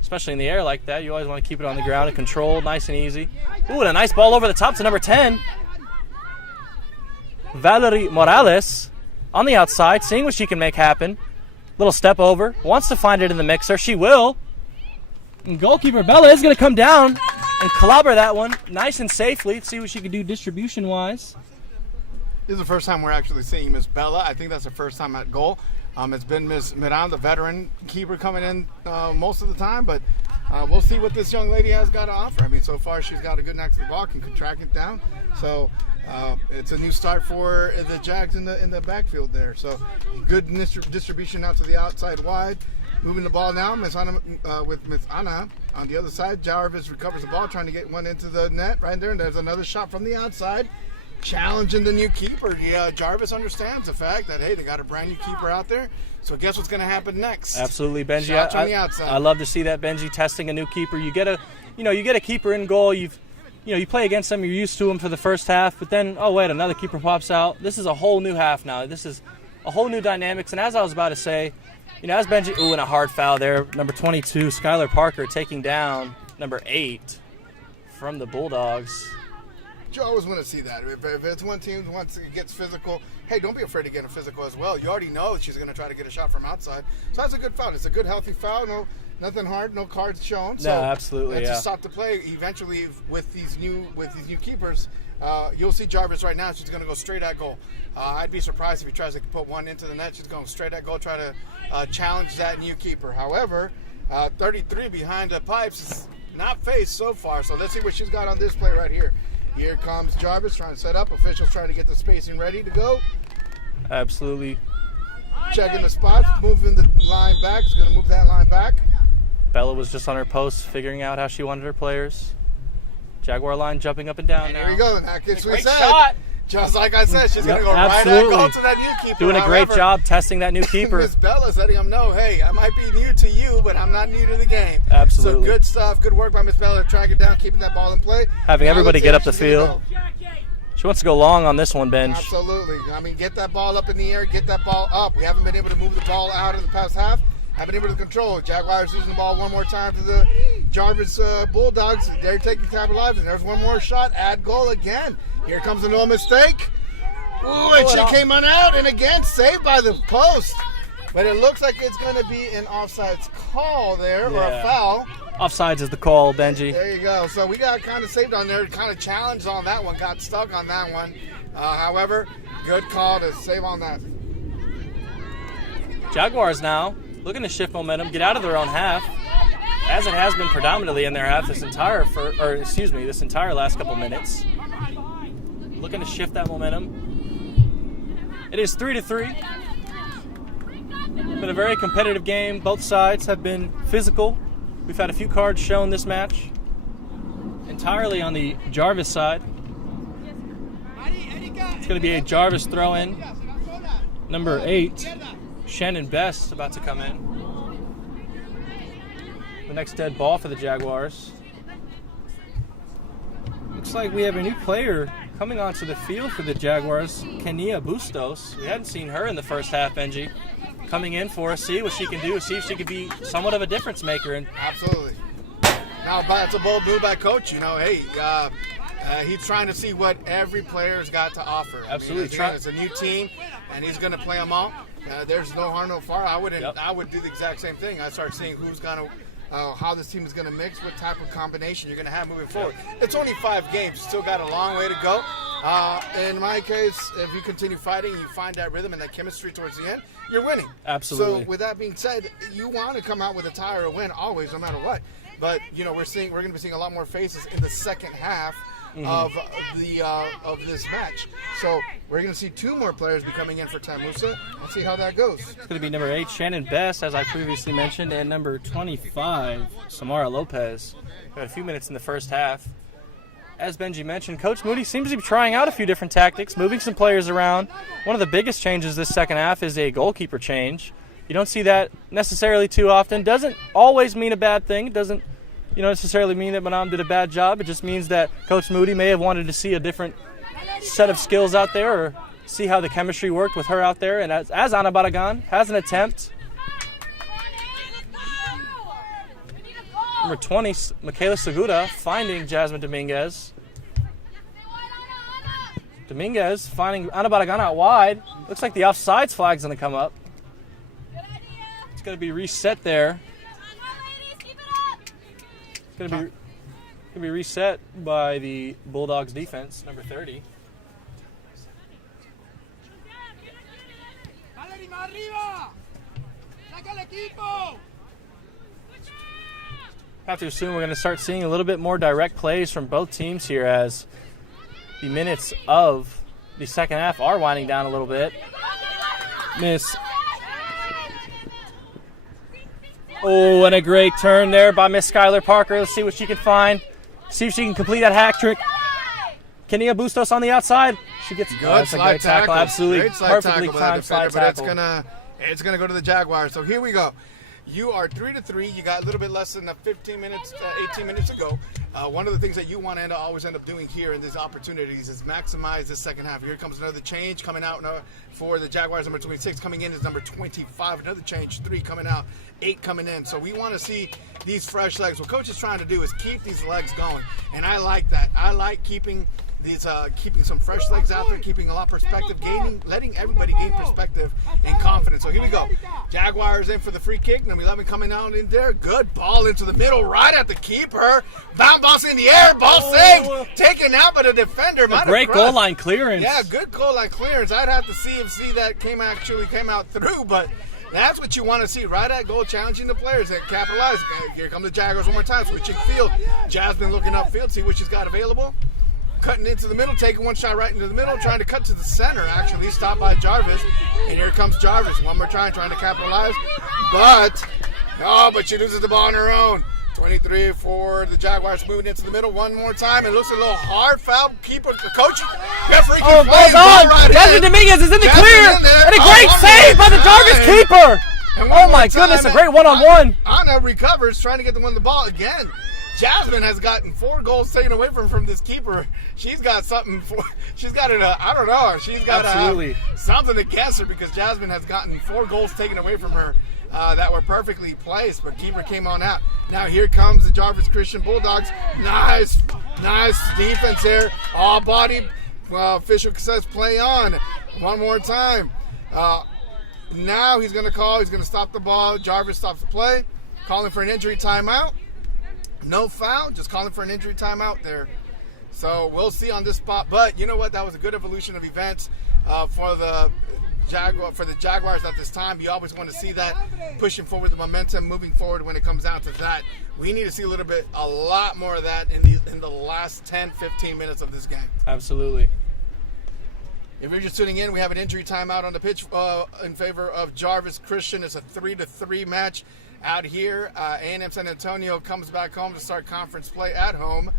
especially in the air like that. You always want to keep it on the ground and controlled, nice and easy. Ooh, and a nice ball over the top to number 10. Valerie Morales on the outside, seeing what she can make happen. Little step over, wants to find it in the mixer. She will. And goalkeeper Bella is going to come down and clobber that one nice and safely. See what she can do distribution-wise. This is the first time we're actually seeing Miss Bella. I think that's the first time at goal. It's been Miss Miran, the veteran keeper, coming in most of the time, but we'll see what this young lady has got to offer. I mean, so far she's got a good knack to the ball, can track it down. So it's a new start for the Jags in the backfield there. So good distribution out to the outside wide. Moving the ball now, Miss Anna, with Miss Anna on the other side. Jarvis recovers the ball, trying to get one into the net right there. And there's another shot from the outside. Challenging the new keeper. Yeah, Jarvis understands the fact that, hey, they got a brand new keeper out there. So guess what's going to happen next? Absolutely, Benji. Shots on the outside. I love to see that, Benji, testing a new keeper. You get a keeper in goal. You play against them. You're used to them for the first half, but then, oh wait, another keeper pops out. This is a whole new half now. This is a whole new dynamics. And as I was about to say, as Benji, and a hard foul there. Number 22, Skylar Parker, taking down number 8 from the Bulldogs. You always want to see that. If it's one team once it gets physical, hey, don't be afraid to get a physical as well. You already know she's going to try to get a shot from outside. So that's a good foul. It's a good, healthy foul. No, nothing hard. No cards shown. So no, absolutely. Just stop the play. Eventually, with these new keepers, you'll see Jarvis right now. She's going to go straight at goal. I'd be surprised if he tries to put one into the net. She's going straight at goal, try to challenge that new keeper. However, 33 behind the pipes is not faced so far. So let's see what she's got on this play right here. Here comes Jarvis trying to set up. Officials trying to get the spacing ready to go. Absolutely. Checking the spots, moving the line back. It's going to move that line back. Bella was just on her post, figuring out how she wanted her players. Jaguar line jumping up and down and now. Here we go. That gets great shot. Just like I said, she's going to go absolutely. right at goal to that new keeper. Doing a great job testing that new keeper. Miss Bella's letting them know, hey, I might be new to you, but I'm not new to the game. Absolutely. So good stuff. Good work by Miss Bella to track it down, keeping that ball in play. Having everybody get up the field. She wants to go long on this one, Benj. Absolutely. I mean, get that ball up in the air, get that ball up. We haven't been able to move the ball out of the past half. Haven't been able to control it. Jaguars losing the ball one more time to the Jarvis Bulldogs. They're taking capitalize, and there's one more shot. Add goal again. Here comes a no mistake. Ooh, and she came on out, and again, saved by the post. But it looks like it's going to be an offsides call there, or a foul. Offsides is the call, Benji. There you go. So we got kind of saved on there, kind of challenged on that one, got stuck on that one. However, good call to save on that. Jaguars now looking to shift momentum, get out of their own half, as it has been predominantly in their half this entire last couple minutes. Looking to shift that momentum. It is 3-3. Been a very competitive game. Both sides have been physical. We've had a few cards shown this match. Entirely on the Jarvis side. It's going to be a Jarvis throw-in. Number 8, Shannon Best, about to come in. The next dead ball for the Jaguars. Looks like we have a new player coming onto the field for the Jaguars, Kenia Bustos. We hadn't seen her in the first half, Benji. Coming in for us, see what she can do, see if she can be somewhat of a difference maker. Absolutely. Now, that's a bold move by Coach. Hey, he's trying to see what every player's got to offer. Absolutely. It's a new team, and he's going to play them all. There's no harm, no foul. I would do the exact same thing. I start seeing who's going to how this team is going to mix, what type of combination you're going to have moving forward. It's only 5 games. Still got a long way to go. In my case, if you continue fighting, you find that rhythm and that chemistry towards the end, you're winning. Absolutely. So with that being said, you want to come out with a tie or a win always, no matter what. But we're going to be seeing a lot more faces in the second half of this match. So we're going to see 2 more players be coming in for TAMUSA. Let's see how that goes. It's going to be number 8, Shannon Best, as I previously mentioned, and number 25, Samara Lopez. Got a few minutes in the first half. As Benji mentioned, Coach Moody seems to be trying out a few different tactics, moving some players around. One of the biggest changes this second half is a goalkeeper change. You don't see that necessarily too often. Doesn't always mean a bad thing. It doesn't necessarily mean that Manam did a bad job. It just means that Coach Moody may have wanted to see a different set of skills out there, or see how the chemistry worked with her out there. And as Ana Barragan has an attempt. Number 20, Michaela Segura, finding Jasmine Dominguez. Dominguez finding Ana Barragan out wide. Looks like the offsides flag's going to come up. It's going to be reset there. It's going to be reset by the Bulldogs defense, number 30. Have to assume we're going to start seeing a little bit more direct plays from both teams here, as the minutes of the second half are winding down a little bit. Oh, and a great turn there by Miss Skylar Parker. Let's see what she can find. See if she can complete that hack trick. Kenia Bustos on the outside. She gets good. That's a great tackle. Absolutely Great slide perfectly tackle by timed that defender, slide but tackle. it's gonna go to the Jaguars. So here we go. You are 3-3. You got a little bit less than 18 minutes to go. One of the things that you want to always end up doing here in these opportunities is maximize this second half. Here comes another change coming out for the Jaguars. Number 26 coming in is number 25. Another change, 3 coming out, 8 coming in. So we want to see these fresh legs. What Coach is trying to do is keep these legs going, and I like that. I like keeping some fresh legs out there, keeping a lot of perspective, letting everybody gain perspective and confidence. So here we go. Jaguars in for the free kick. Number 11 coming out in there. Good ball into the middle, right at the keeper. Bounce in the air, ball saved, taken out by the defender. A great goal line clearance. Yeah, good goal line clearance. I'd have to see if that came out through, but that's what you want to see, right at goal, challenging the players that capitalize. Here come the Jaguars one more time, switching field. Jasmine looking upfield, see what she's got available. Cutting into the middle, taking one shot right into the middle, trying to cut to the center, actually. Stopped by Jarvis. And here comes Jarvis. One more trying to capitalize. But she loses the ball on her own. 23 for the Jaguars, moving into the middle one more time. It looks a little hard foul. Keeper, coach, referee. Oh, ball's on. Right Jasmine Dominguez is in the clear. And a great save by the Jarvis keeper. Oh, my goodness, a great one-on-one. Anna recovers, trying to get the ball again. Jasmine has gotten 4 goals taken away from this keeper. She's got something she's got it. I don't know. She's got something against her, because Jasmine has gotten 4 goals taken away from her that were perfectly placed, but keeper came on out. Now here comes the Jarvis Christian Bulldogs. Nice defense there. All body. Official says play on. One more time. Now he's going to call. He's going to stop the ball. Jarvis stops the play. Calling for an injury timeout. No foul, just calling for an injury timeout there. So we'll see on this spot. But you know what? That was a good evolution of events for the Jaguars at this time. You always want to see that, pushing forward the momentum, moving forward when it comes down to that. We need to see a lot more of that in the last 10, 15 minutes of this game. Absolutely. If you're just tuning in, we have an injury timeout on the pitch in favor of Jarvis Christian. It's a 3-3 match. Out here, A&M San Antonio comes back home to start conference play at home.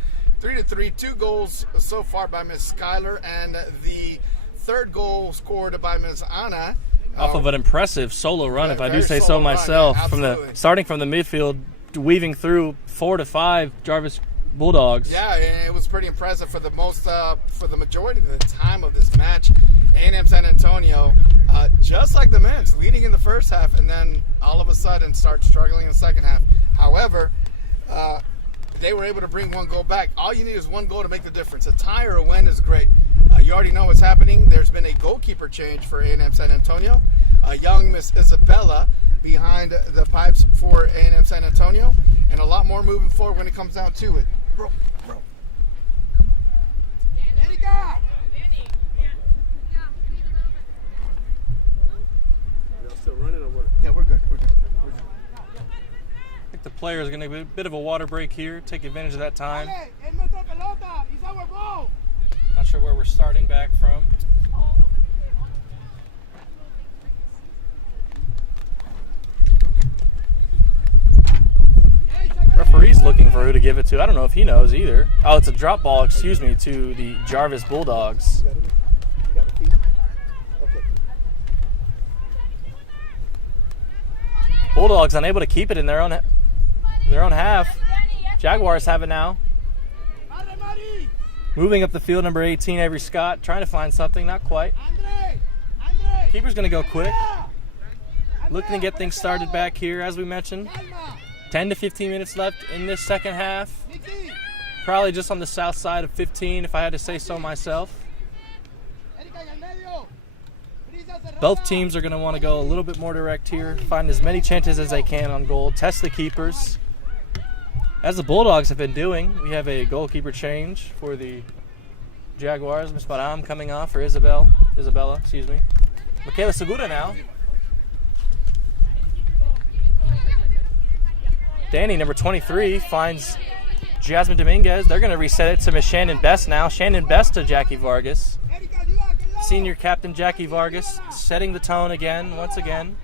3-3, 2 goals so far by Miss Skylar, and the third goal scored by Miss Anna. Off of an impressive solo run, if I do say so myself. Yeah, starting from the midfield, weaving through 4 to 5 Jarvis Bulldogs. Yeah, and it was pretty impressive for the majority of the time of this match. A&M San Antonio, just like the men's, leading in the first half, and then all of a sudden start struggling in the second half. However, they were able to bring 1 goal back. All you need is 1 goal to make the difference. A tie or a win is great. You already know what's happening. There's been a goalkeeper change for A&M San Antonio. Young Miss Isabella behind the pipes for A&M San Antonio. and a lot more moving forward when it comes down to it. Bro. Erika! Still running or what? Yeah, we're good. I think the players are going to get a bit of a water break here. Take advantage of that time. Dale, es nuestra pelota. It's our ball. Not sure where we're starting back from. Referee's looking for who to give it to. I don't know if he knows either. Oh, it's a drop ball, excuse me, to the Jarvis Bulldogs. Bulldogs unable to keep it in their own half. Jaguars have it now. Arre, Mari. Moving up the field, number 18, Avery Scott, trying to find something, not quite. Andre. Keeper's going to go quick. Looking to get things started back here, as we mentioned. Calma. 10 to 15 minutes left in this second half. Miki. Probably just on the south side of 15, if I had to say so myself. Erika en el medio. Brisa cerrada. Both teams are going to want to go a little bit more direct here, find as many chances as they can on goal, test the keepers. As the Bulldogs have been doing, we have a goalkeeper change for the Jaguars. Miss Baram coming off for Isabella, excuse me. Michaela Segura now. Danny, number 23, finds Jasmine Dominguez. They're going to reset it to Miss Shannon Best now. Shannon Best to Jackie Vargas. Erika, ayuda, aquel lado. Senior captain Jackie Vargas setting the tone again, once again,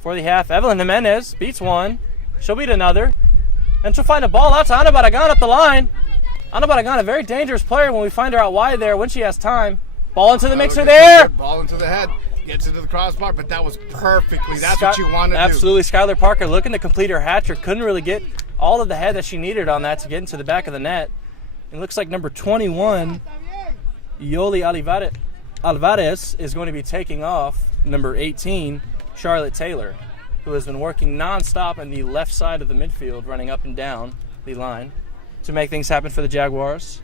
for the half. Evelyn Jimenez beats one. She'll beat another. And she'll find a ball out to Ana Barragan up the line. Ana Barragan, a very dangerous player when we find her out wide there when she has time. Ball into the mixer there. Ball into the head. Gets into the crossbar, but that was perfectly. That's what you want to do. Absolutely. Skylar Parker looking to complete her hat trick. Couldn't really get all of the head that she needed on that to get into the back of the net. It looks like number 21, Está bien. Yoli Alvarez, is going to be taking off number 18, Charlotte Taylor, who has been working nonstop on the left side of the midfield, running up and down the line to make things happen for the Jaguars.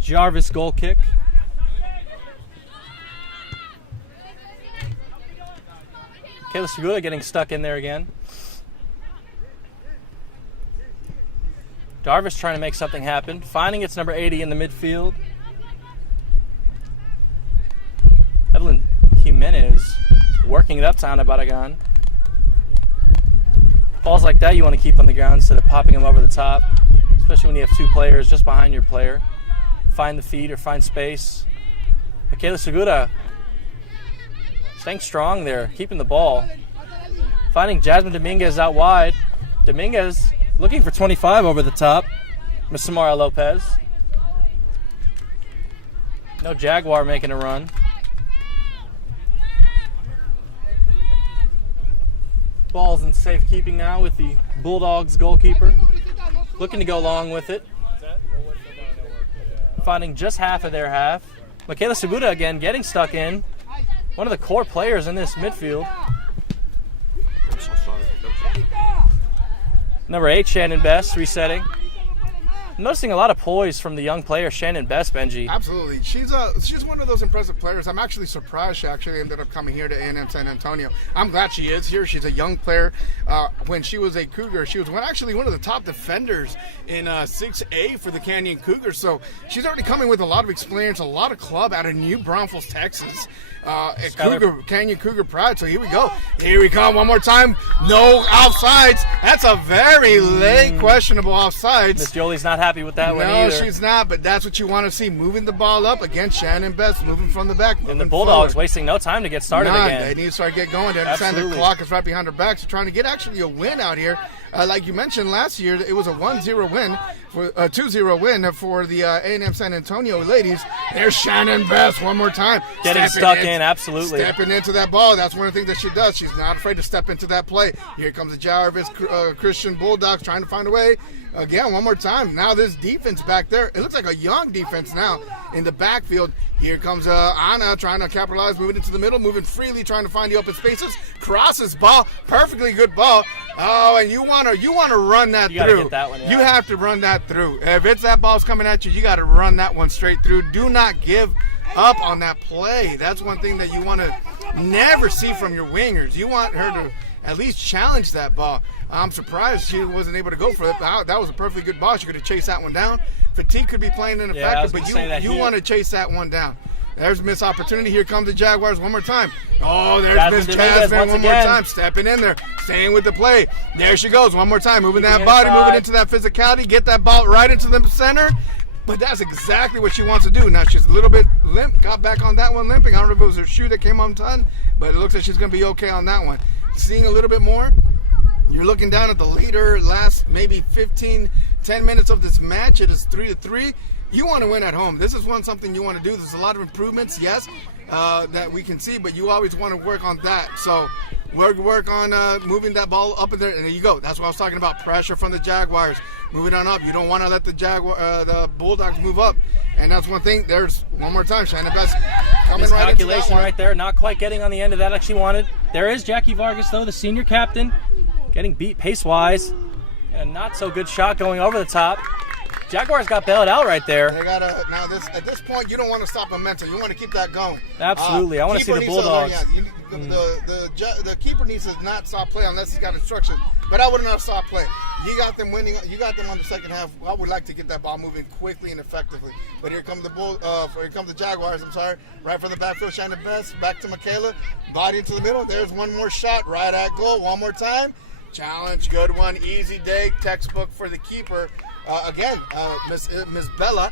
Jarvis goal kick. Kayla Segura getting stuck in there again. Jarvis trying to make something happen. Finding it's number 80 in the midfield. Evelyn Jimenez working it up to Ana Barragan. Balls like that you want to keep on the ground instead of popping them over the top, especially when you have two players just behind your player. Find the feed or find space. Michaela Segura staying strong there, keeping the ball. Finding Jasmine Dominguez out wide. Dominguez looking for 25 over the top. Miss Samara Lopez. No Jaguar making a run. Ball's in safekeeping now with the Bulldogs goalkeeper. Looking to go along with it. Finding just half of their half. Michaela Segura again getting stuck in. One of the core players in this midfield. Number 8, Shannon Best, resetting. I'm noticing a lot of poise from the young player, Shannon Best, Benji. Absolutely. She's one of those impressive players. I'm actually surprised she actually ended up coming here to A&M San Antonio. I'm glad she is here. She's a young player. When she was a Cougar, she was actually one of the top defenders in 6A for the Canyon Cougars. So she's already coming with a lot of experience, a lot of club out of New Braunfels, Texas. Canyon Cougar pride. So here we go. Here we come one more time. No offsides. That's a very late questionable offsides. Miss Jolie's not happy with that one either. No, she's not, but that's what you want to see. Moving the ball up against Shannon Best, moving from the back. And the Bulldogs wasting no time to get started again. They need to start get going. They understand the clock is right behind their backs. They're trying to get actually a win out here. Like you mentioned last year, it was a 1-0 win, for a 2-0 win for the A&M San Antonio ladies. There's Shannon Best one more time. Getting stuck in, absolutely. Stepping into that ball. That's one of the things that she does. She's not afraid to step into that play. Here comes the Jarvis Christian Bulldogs trying to find a way. Again, one more time. Now this defense back there, it looks like a young defense now in the backfield. Here comes Anna trying to capitalize, moving into the middle, moving freely, trying to find the open spaces. Crosses ball, perfectly good ball. Oh, and you want to run that through. You gotta get that one, yeah. You have to run that through. If it's that ball's coming at you, you got to run that one straight through. Do not give up on that play. That's one thing that you want to never see from your wingers. You want her to at least challenge that ball. I'm surprised she wasn't able to go for it. That was a perfectly good ball. She could have chased that one down. Fatigue could be playing in a factor, but you want to chase that one down. There's a missed opportunity. Here come the Jaguars one more time. Oh, there's Miss Jasmine one more time. Stepping in there. Staying with the play. There she goes. One more time. Moving that body. Moving into that physicality. Get that ball right into the center. But that's exactly what she wants to do. Now she's a little bit limp. Got back on that one limping. I don't know if it was her shoe that came undone, but it looks like she's going to be okay on that one. Seeing a little bit more. You're looking down at the later last maybe 10 minutes of this match. It is 3-3. You want to win at home. This is something you want to do. There's a lot of improvements, yes, that we can see, but you always want to work on that. So work on moving that ball up in there, and there you go. That's what I was talking about, pressure from the Jaguars. Moving on up. You don't want to let the Bulldogs move up. And that's one thing. There's one more time. Shannon Best coming right into that one. Right there. Not quite getting on the end of that like she wanted. There is Jackie Vargas, though, the senior captain, getting beat pace-wise. And a not-so-good shot going over the top. Jaguars got bailed out right there. They gotta at this point you don't want to stop momentum. You want to keep that going. Absolutely. I want to see the Bulldogs. The keeper needs to not stop play unless he's got instructions. But I wouldn't have stopped play. You got them winning. You got them on the second half. I would like to get that ball moving quickly and effectively. But here come the Jaguars. I'm sorry. Right from the backfield, Shannon Best back to Michaela. Body into the middle. There's one more shot right at goal. One more time. Challenge, good one. Easy day. Textbook for the keeper. Again, Miss Bella,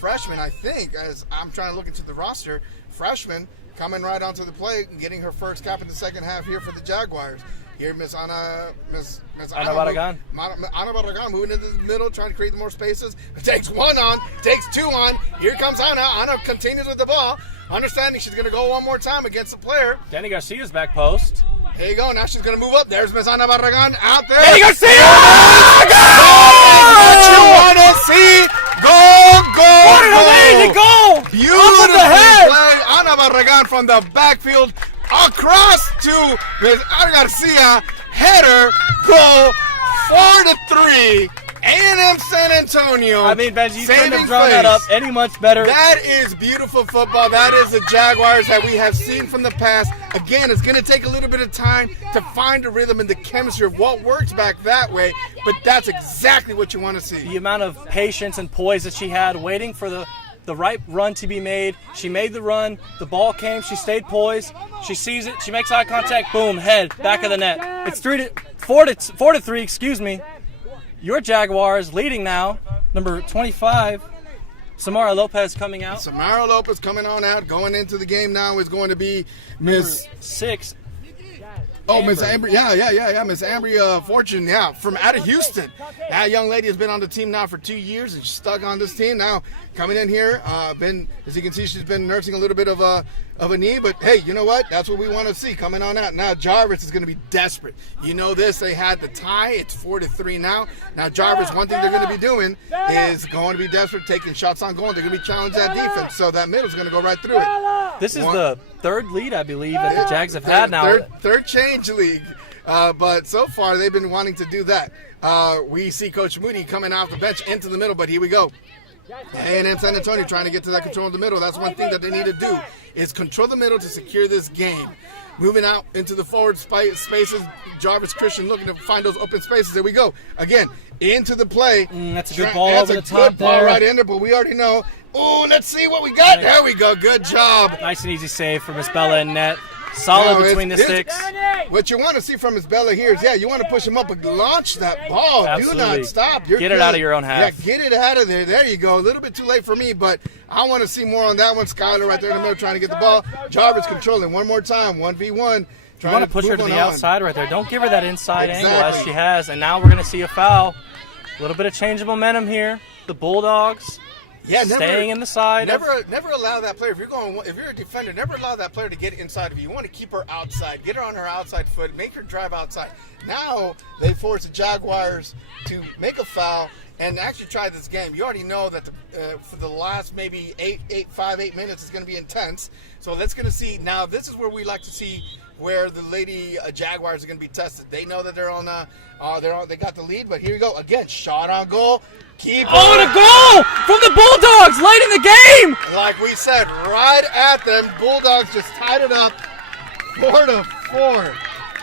freshman, I think, as I'm trying to look into the roster, freshman coming right onto the plate and getting her first cap in the second half here for the Jaguars. Here, Miss Ana Barragan. Ana Barragan moving into the middle, trying to create more spaces. Takes one on, takes two on. Here comes Ana. Ana continues with the ball. Understanding she's going to go one more time against the player. Danny Garcia's back post. There you go. Now she's going to move up. There's Miss Ana Barragan out there. Danny Garcia! What you want to see? Goal! What an amazing goal! Beautiful play. Ana Barragan from the backfield across to Miss Ana Garcia. Header, goal, 4-3. A&M San Antonio. I mean, Benji, you couldn't have drawn that up any much better. That is beautiful football. That is the Jaguars that we have seen from the past. Again, it's going to take a little bit of time to find a rhythm and the chemistry of what works back that way, but that's exactly what you want to see. The amount of patience and poise that she had waiting for the right run to be made. She made the run. The ball came. She stayed poised. She sees it. She makes eye contact. Boom, head, back of the net. It's 4-3, excuse me. Your Jaguars leading now, number 25, Samara Lopez coming out. Samara Lopez coming on out. Going into the game now is going to be Miss 6. Oh, Miss Ambry, yeah, Miss Ambry Fortune, from out of Houston. That young lady has been on the team now for 2 years, and she's stuck on this team now. Coming in here, as you can see, she's been nursing a little bit of a knee, but hey, you know what? That's what we want to see coming on out. Now Jarvis is going to be desperate. You know this, they had the tie. It's 4-3 now. Now Jarvis, one thing they're going to be doing is going to be desperate, taking shots on goal. They're going to be challenging that defense, so that middle's going to go right through it. This is the third lead, I believe, that the Jags have had now. Third change league, but so far they've been wanting to do that. We see Coach Moody coming off the bench into the middle, but here we go. A&M San Antonio trying to get to that control in the middle. That's one thing that they need to do is control the middle to secure this game. Moving out into the forward spaces, Jarvis Christian looking to find those open spaces. There we go. Again, into the play. That's a good ball over the top there. That's a good ball right in there, but we already know. Oh, let's see what we got. There we go. Good job. Nice and easy save for Miss Bella in net. Solid between the sticks. What you want to see from Miss Bella here is, you want to push him up and launch that ball. Absolutely. Do not stop. Get it out of your own half. Yeah, get it out of there. There you go. A little bit too late for me, but I want to see more on that one. Skylar right there in the middle trying to get the ball. Jarvis controlling one more time. 1v1. You want to push her to the outside right there. Don't give her that inside angle as she has. And now we're going to see a foul. A little bit of change of momentum here. The Bulldogs. Staying in the side. Never allow that player. If you're a defender, never allow that player to get inside of you. You want to keep her outside. Get her on her outside foot. Make her drive outside. Now they force the Jaguars to make a foul and actually try this game. You already know that for the last maybe 8 minutes is going to be intense. So let's going to see. Now this is where we like to see where the Lady Jaguars are going to be tested. They know that they're on. They got the lead, but here we go again. Shot on goal. And a goal from the Bulldogs late in the game. Like we said, right at them. Bulldogs just tied it up. 4-4.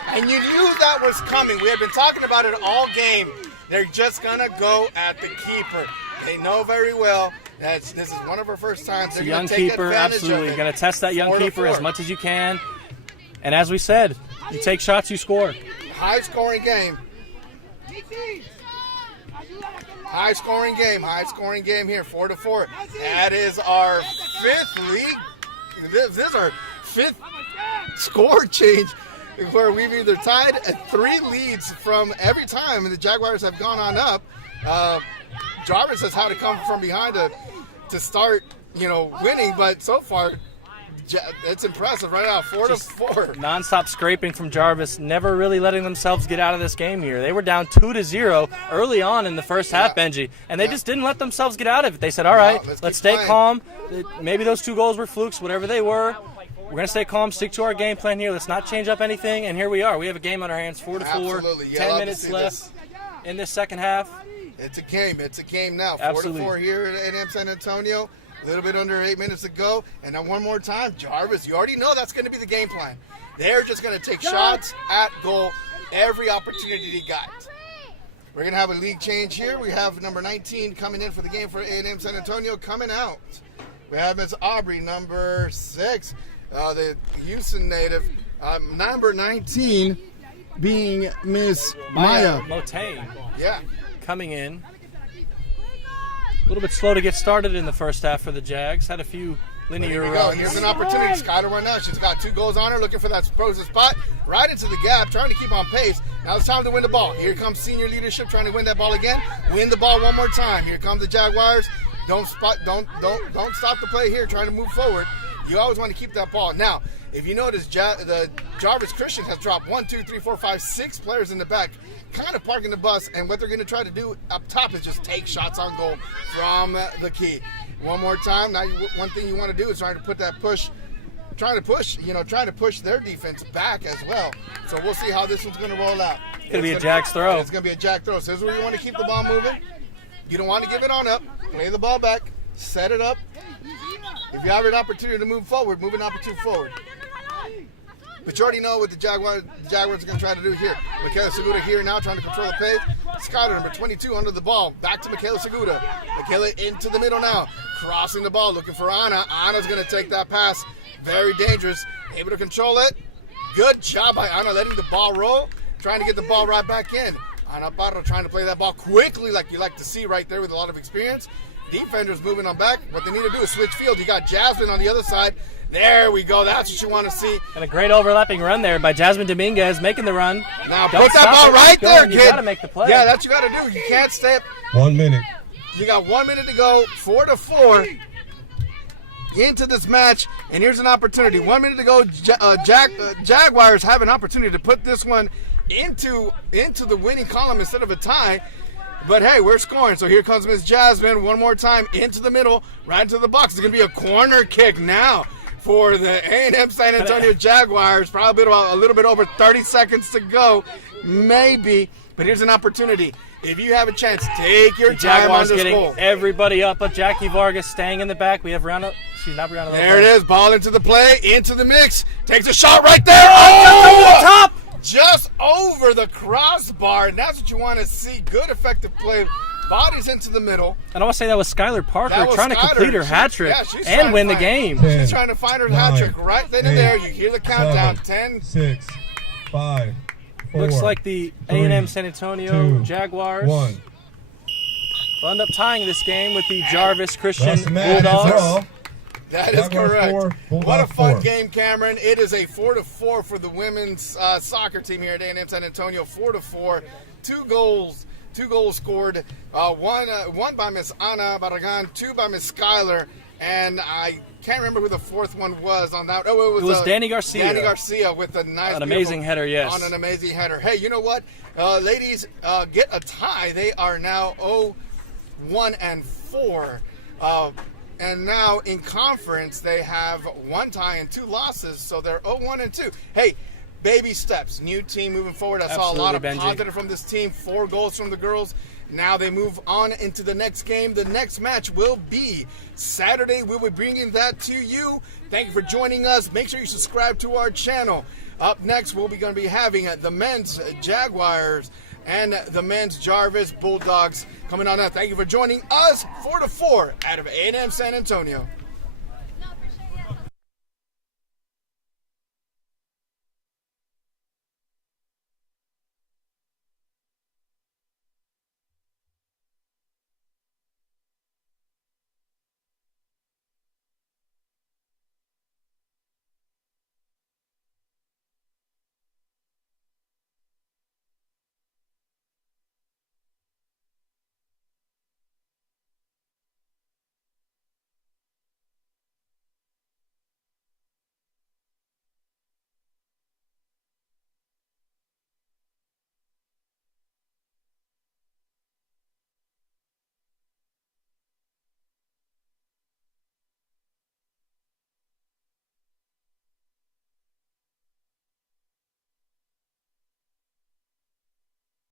And you knew that was coming. We have been talking about it all game. They're just going to go at the keeper. They know very well that this is one of our first times. They're Young going to take keeper, advantage absolutely. of it. Going to test that young 4-4. keeper as much as you can. And as we said, you take shots, you score. High-scoring game. High-scoring game here, 4-4. That is our fifth league. This is our fifth score change where we've either tied 3 leads from every time the Jaguars have gone on up. Jarvis has had to come from behind to start, winning, but so far it's impressive right now, 4-4. Non-stop scraping from Jarvis, never really letting themselves get out of this game here. They were down 2-0 early on in the first half, Benji, and they just didn't let themselves get out of it. They said, all right, let's stay calm. Maybe those 2 goals were flukes, whatever they were. We're going to stay calm, stick to our game plan here. Let's not change up anything, and here we are. We have a game on our hands, 4-4. Absolutely. 10 minutes left in this second half. It's a game. It's a game now. Absolutely. 4-4 here at NAIA San Antonio. A little bit under 8 minutes to go. And now one more time, Jarvis, you already know that's going to be the game plan. They're just going to take shots at goal every opportunity they got. We're going to have a league change here. We have number 19 coming in for the game for NAIA San Antonio coming out. We have Miss Aubrey, number 6, the Houston native. Number 19 being Miss Maya. Motain Yeah. coming in. A little bit slow to get started in the first half for the Jags. Had a few linear Here we go. runs. Here's an opportunity. Skylar right now. She's got 2 goals on her, looking for that frozen spot. Right into the gap, trying to keep on pace. Now it's time to win the ball. Here comes senior leadership trying to win that ball again. Win the ball one more time. Here come the Jaguars. Don't stop the play here, trying to move forward. You always want to keep that ball. Now, if you notice, the Jarvis Christian has dropped 1, 2, 3, 4, 5, 6 players in the back, kind of parking the bus, and what they're going to try to do up top is just take shots on goal from the key. One more time. Now, one thing you want to do is trying to push their defense back as well. So we'll see how this one's going to roll out. It's going to be a Jags throw. It's going to be a Jag throw. So this is where you want to keep the ball moving. You don't want to give it on up. Play the ball back. Set it up. If you have an opportunity to move forward, move an opportunity forward. But you already know what the Jaguars are going to try to do here. Michaela Seguda here now trying to control the pace. Skyler, number 22, under the ball. Back to Michaela Seguda. Michaela into the middle now. Crossing the ball, looking for Anna. Anna's going to take that pass. Very dangerous. Able to control it. Good job by Anna letting the ball roll. Trying to get the ball right back in. Ana Parra trying to play that ball quickly like you like to see right there with a lot of experience. Defenders moving on back. What they need to do is switch field. You got Jasmine on the other side. There we go. That's what you want to see. And a great overlapping run there by Jasmine Dominguez, making the run. Now Don't put that stop ball it. right Keep there, going. kid. You got to make the play. Yeah, that's what you got to do. You can't step. 1 minute. You got 1 minute to go. 4-4 into this match. And here's an opportunity. 1 minute to go. Jaguars have an opportunity to put this one into the winning column instead of a tie. But hey, we're scoring. So here comes Miss Jasmine one more time into the middle, right into the box. It's going to be a corner kick now for the A&M San Antonio Jaguars. Probably a little bit over 30 seconds to go, maybe. But here's an opportunity. If you have a chance, take your time on Jaguars this getting goal. everybody up, but Jackie Vargas staying in the back. We have Brianna. She's not Brianna. There it is. Ball into the play, into the mix. Takes a shot right there. Over the top. Just over the crossbar, and that's what you want to see. Good, effective play. Bodies into the middle. And I want to say that was Skylar Parker That was trying to Skylar. complete her hat trick She's trying and to win the find- game. She's trying to find her hat trick right then and 8, there. You hear the countdown. 10. 6, 5, 4. Looks like the A&M San Antonio 2, Jaguars 1. will end up tying this game with the Jarvis Christian That's the match. Bulldogs. Draw. That is Jaguars correct. 4, What a Bulldogs fun 4. game, Cameron. It is a 4-4 for the women's soccer team here at A&M San Antonio. 4-4. 2 goals. 2 goals scored. One by Miss Ana Barragan, 2 by Miss Skylar, and I can't remember who the 4th one was on that. Oh, It was Danny Garcia. Danny Garcia with a nice, An amazing header, yes. on an amazing header. Hey, you know what, ladies, get a tie. They are now 0-1-4. And now in conference, they have 1 tie and 2 losses, so they're 0-1-2. Hey, baby steps. New team moving forward. I saw a lot of Absolutely, Benji. positive from this team. 4 goals from the girls. Now they move on into the next game. The next match will be Saturday. We'll be bringing that to you. Thank you for joining us. Make sure you subscribe to our channel. Up next, we'll be going to be having the men's Jaguars and the men's Jarvis Bulldogs coming on up. Thank you for joining us. 4-4 out of A&M San Antonio.